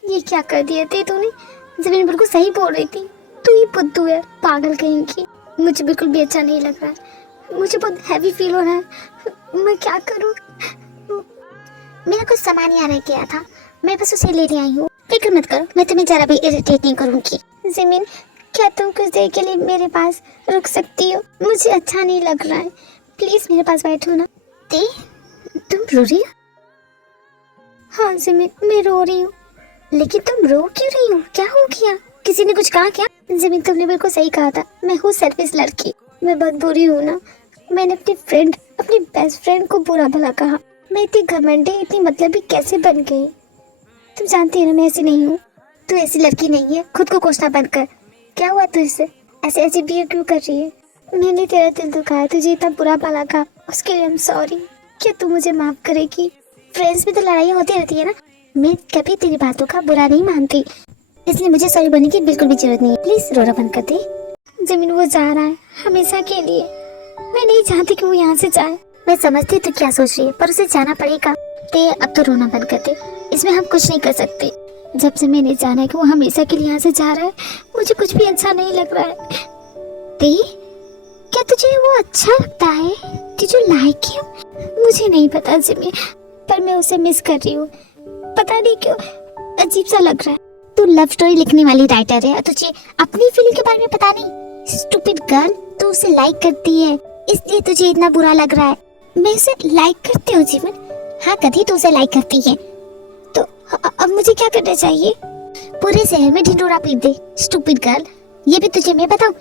ये क्या कर दिया थे तूने? जमीन बिल्कुल सही बोल रही थी। तू ही बुद्धू है, पागल कहीं की। मुझे बिल्कुल भी अच्छा नहीं लग रहा है। मुझे बहुत हैवी फील हो रहा है। मैं क्या करूं? मेरा कुछ सामान यहाँ रह गया था, मैं बस उसे लेने आई हूँ। फिक्र मत करो, मैं तुम्हें जरा भी इरिटेट नहीं करूंगी। जमीन, क्या तुम कुछ देर के लिए मेरे पास रुक सकती हो? मुझे अच्छा नहीं लग रहा है, प्लीज मेरे पास बैठो ना। ते, तुम रो रही हो? हाँ जमीन, मैं रो रही हूँ। लेकिन तुम रो क्यों रही हो? क्या हो गया? किसी ने कुछ कहा क्या? जमीन, तुमने बिल्कुल सही कहा था। मैं हूँ सर्विस लड़की, मैं बहुत बुरी हूँ ना। मैंने अपनी बेस्ट फ्रेंड को बुरा भला कहा। मैं इतनी घमंडी, इतनी मतलबी कैसे बन गई? तुम जानती है ना मैं ऐसी नहीं हूँ। तू ऐसी लड़की नहीं है, खुद को कोसना बंद कर। क्या हुआ तुझसे? ऐसे बिहेव क्यों कर रही है? मैंने तेरा दिल दुखाया, तुझे इतना बुरा भला कहा, उसके लिए आई एम सॉरी। क्या तू मुझे माफ करेगी? फ्रेंड्स में तो लड़ाइयाँ होती रहती है ना। मैं कभी तेरी बातों का बुरा नहीं मानती, इसलिए मुझे सॉरी बनने की बिल्कुल भी जरूरत नहीं है। प्लीज रोना बंद कर दे। जमीन, वो जा रहा है हमेशा के लिए। मैं नहीं चाहती कि वो यहाँ से जाए। मैं समझती तू क्या सोच रही है, पर उसे जाना पड़ेगा। ते अब तो रोना बंद कर दे, इसमें हम कुछ नहीं कर सकते। जब से मैंने जाना है कि वो हमेशा के लिए यहाँ से जा रहा है, मुझे कुछ भी अच्छा नहीं लग रहा है। ते, क्या तुझे वो अच्छा लगता है? तुझे लाइक है? मुझे नहीं पता जमीन, पर मैं उसे मिस कर रही हूँ। पता नहीं क्यों अजीब सा लग रहा है। तू लव स्टोरी लिखने वाली राइटर है, तुझे अपनी फीलिंग के बारे में पता नहीं? स्टूपिड गर्ल, तू उसे लाइक करती है इसलिए तुझे इतना बुरा लग रहा है। मैं उसे लाइक करती हूँ जीवन। हाँ, कभी तो उसे लाइक करती है, तो अब मुझे क्या करना चाहिए? पूरे शहर में ढिंढोरा पीट दे। स्टूपिड गर्ल, ये भी तुझे मैं बताऊं,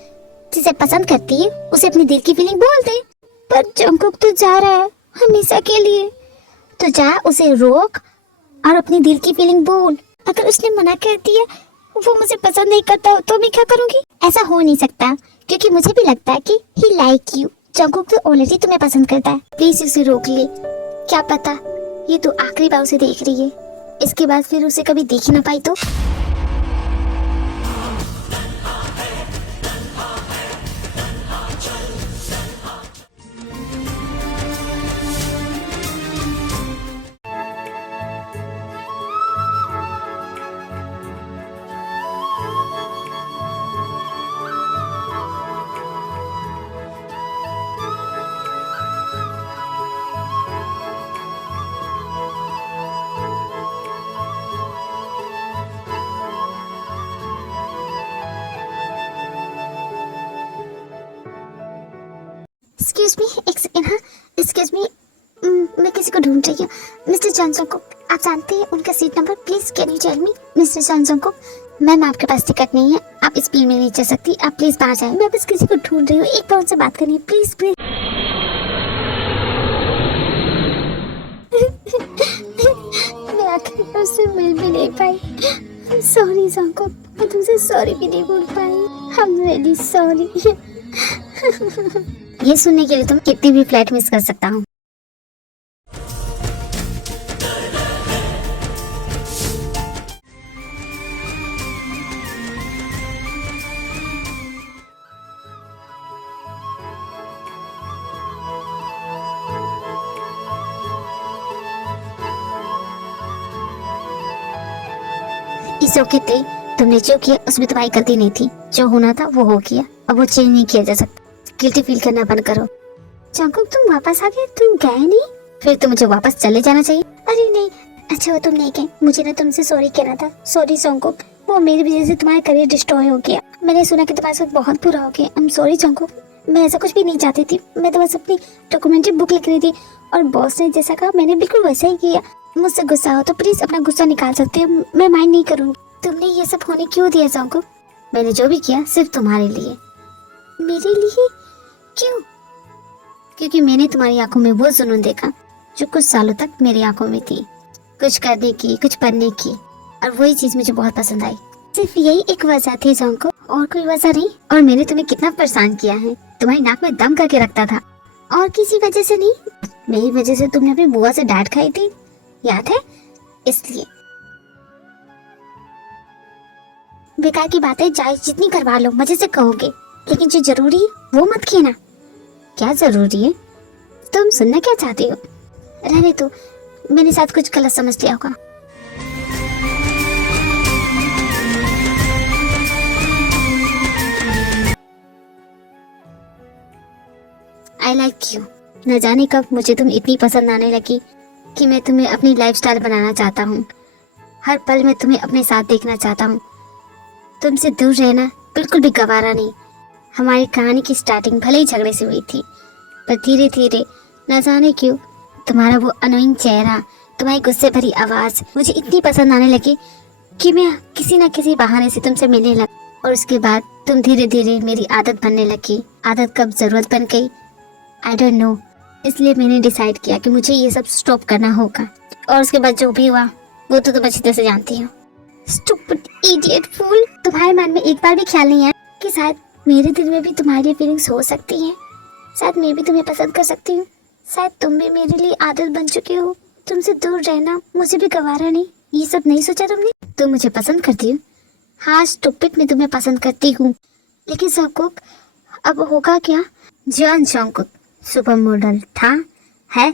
जिसे पसंद करती है उसे अपनी दिल की फीलिंग बोल दे। पर जंगकुक तो जा रहा है हमेशा के लिए, तो जा उसे रोक और अपनी दिल की फीलिंग बोल। अगर उसने मना कर दिया, वो मुझे पसंद नहीं करता तो मैं क्या करूंगी? ऐसा हो नहीं सकता, क्योंकि मुझे भी लगता है कि ही लाइक यू। जंगकुक तो ऑलरेडी तुम्हें पसंद करता है। प्लीज उसे रोक ले। क्या पता ये तो आखिरी बार उसे देख रही है, इसके बाद फिर उसे कभी देख ही ना पाई तो। एक्सक्यूज मी, एक सेकेंड। हाँ एक्सक्यूज मी, मैं किसी को ढूंढ रही हूँ। मिस्टर जॉनसन को आप जानते हैं उनका seat number? Please can you tell me? Mister Johnson को, मैम आपके पास टिकट नहीं है, आप इस भीड़ में नहीं चल सकती, आप प्लीज बाहर जाए। मैं बस किसी को ढूंढ रही हूँ, एक बार उनसे बात करनी है, प्लीज प्लीज। मैं आखिर उससे मिल भी नहीं पाई। सॉरी जंकुक, मैं तुमसे सॉरी भी नहीं बोल पाई। I am really sorry. ये सुनने के लिए तुम कितनी भी फ्लाइट मिस कर सकता हूँ। इस ओके थे, तुमने जो किया उसमें तुम्हारी गलती नहीं थी। जो होना था वो हो गया, अब वो चेंज नहीं किया जा सकता। गिल्टी फील करना बंद करो। जंकुक तुम वापस आ गए, तुम गए नहीं? फिर तो मुझे वापस चले जाना चाहिए। अरे नहीं, अच्छा वो तुम नहीं गए, मुझे ना तुमसे सॉरी कहना था। सॉरी जंकुक, वो मेरी वजह से तुम्हारा करियर डिस्ट्रॉय हो गया। मैंने सुना कि तुम्हारे साथ बहुत बुरा हो गया। आई एम सॉरी जंकुक, मैं ऐसा कुछ भी नहीं चाहती थी। मैं तो बस अपनी डॉक्यूमेंट्री बुक लिख रही थी और बॉस ने जैसा कहा मैंने बिल्कुल वैसा ही किया। मुझसे गुस्सा हो तो प्लीज अपना गुस्सा निकाल सकते हो, मैं माइंड नहीं करूँगी। तुमने ये सब होने क्यों दिया जंकुक? मैंने जो भी किया सिर्फ तुम्हारे लिए। मेरे लिए? क्यों? क्योंकि मैंने तुम्हारी आंखों में वो जुनून देखा जो कुछ सालों तक मेरी आंखों में थी, कुछ करने की, कुछ पढ़ने की, और वही चीज मुझे बहुत पसंद आई। सिर्फ यही एक वजह थी जंकुक, और कोई वजह नहीं। और मैंने तुम्हें कितना परेशान किया है, तुम्हारी नाक में दम करके रखता था, और किसी वजह से नहीं। मेरी वजह से तुमने अपनी बुआ से डांट खाई थी, याद है? इसलिए बेकार की बातें चाहे जितनी करवा लो मजे से कहोगे, लेकिन जो जरूरी है वो मत कहना। क्या जरूरी है? तुम सुनना क्या चाहती हो? रहने दो, मैंने साथ कुछ गलत समझ लिया होगा। I like you. न जाने कब मुझे तुम इतनी पसंद आने लगी कि मैं तुम्हें अपनी लाइफस्टाइल बनाना चाहता हूँ। हर पल में तुम्हें अपने साथ देखना चाहता हूँ। तुमसे दूर रहना बिल्कुल भी गवारा नहीं। हमारी कहानी की स्टार्टिंग भले ही झगड़े से हुई थी, पर धीरे धीरे न जाने क्यों तुम्हारा वो अनोइंग चेहरा, तुम्हारी गुस्से भरी आवाज़ मुझे इतनी पसंद आने लगी कि मैं किसी न किसी बहाने से तुमसे मिलने लगी। और उसके बाद तुम धीरे धीरे मेरी आदत बनने लगी। आदत कब ज़रूरत बन गई आई डोंट नो। इसलिए मैंने डिसाइड किया कि मुझे ये सब स्टॉप करना होगा। और उसके बाद जो भी हुआ वो तो तुम अच्छी तरह से जानती हो। स्टूपिड इडियट फूल, तुम्हारे मन में एक बार भी ख्याल नहीं आया कि शायद मेरे दिल में भी तुम्हारी फीलिंग्स हो सकती हैं। शायद मैं भी तुम्हें पसंद कर सकती हूँ। शायद तुम भी मेरे लिए आदत बन चुके हो। तुमसे दूर रहना मुझे भी गवारा नहीं। ये सब नहीं सोचा तुमने? तुम मुझे पसंद करती हो? हाँ स्टूपिड, मैं तुम्हें पसंद करती हूँ। लेकिन जंकुक अब होगा क्या? जॉन जंकुक सुपर मॉडल था, है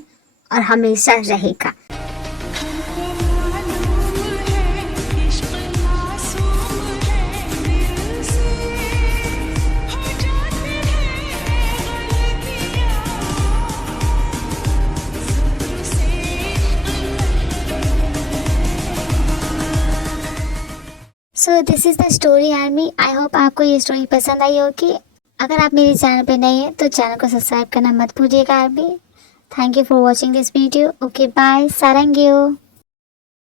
और हमेशा रहेगा। So this is the story army. I hope आपको ये स्टोरी पसंद आई होगी। अगर आप मेरे चैनल पे नए हैं तो चैनल को सब्सक्राइब करना मत भूलिएगा army. Thank you for watching this video. Okay bye, सारंगियो।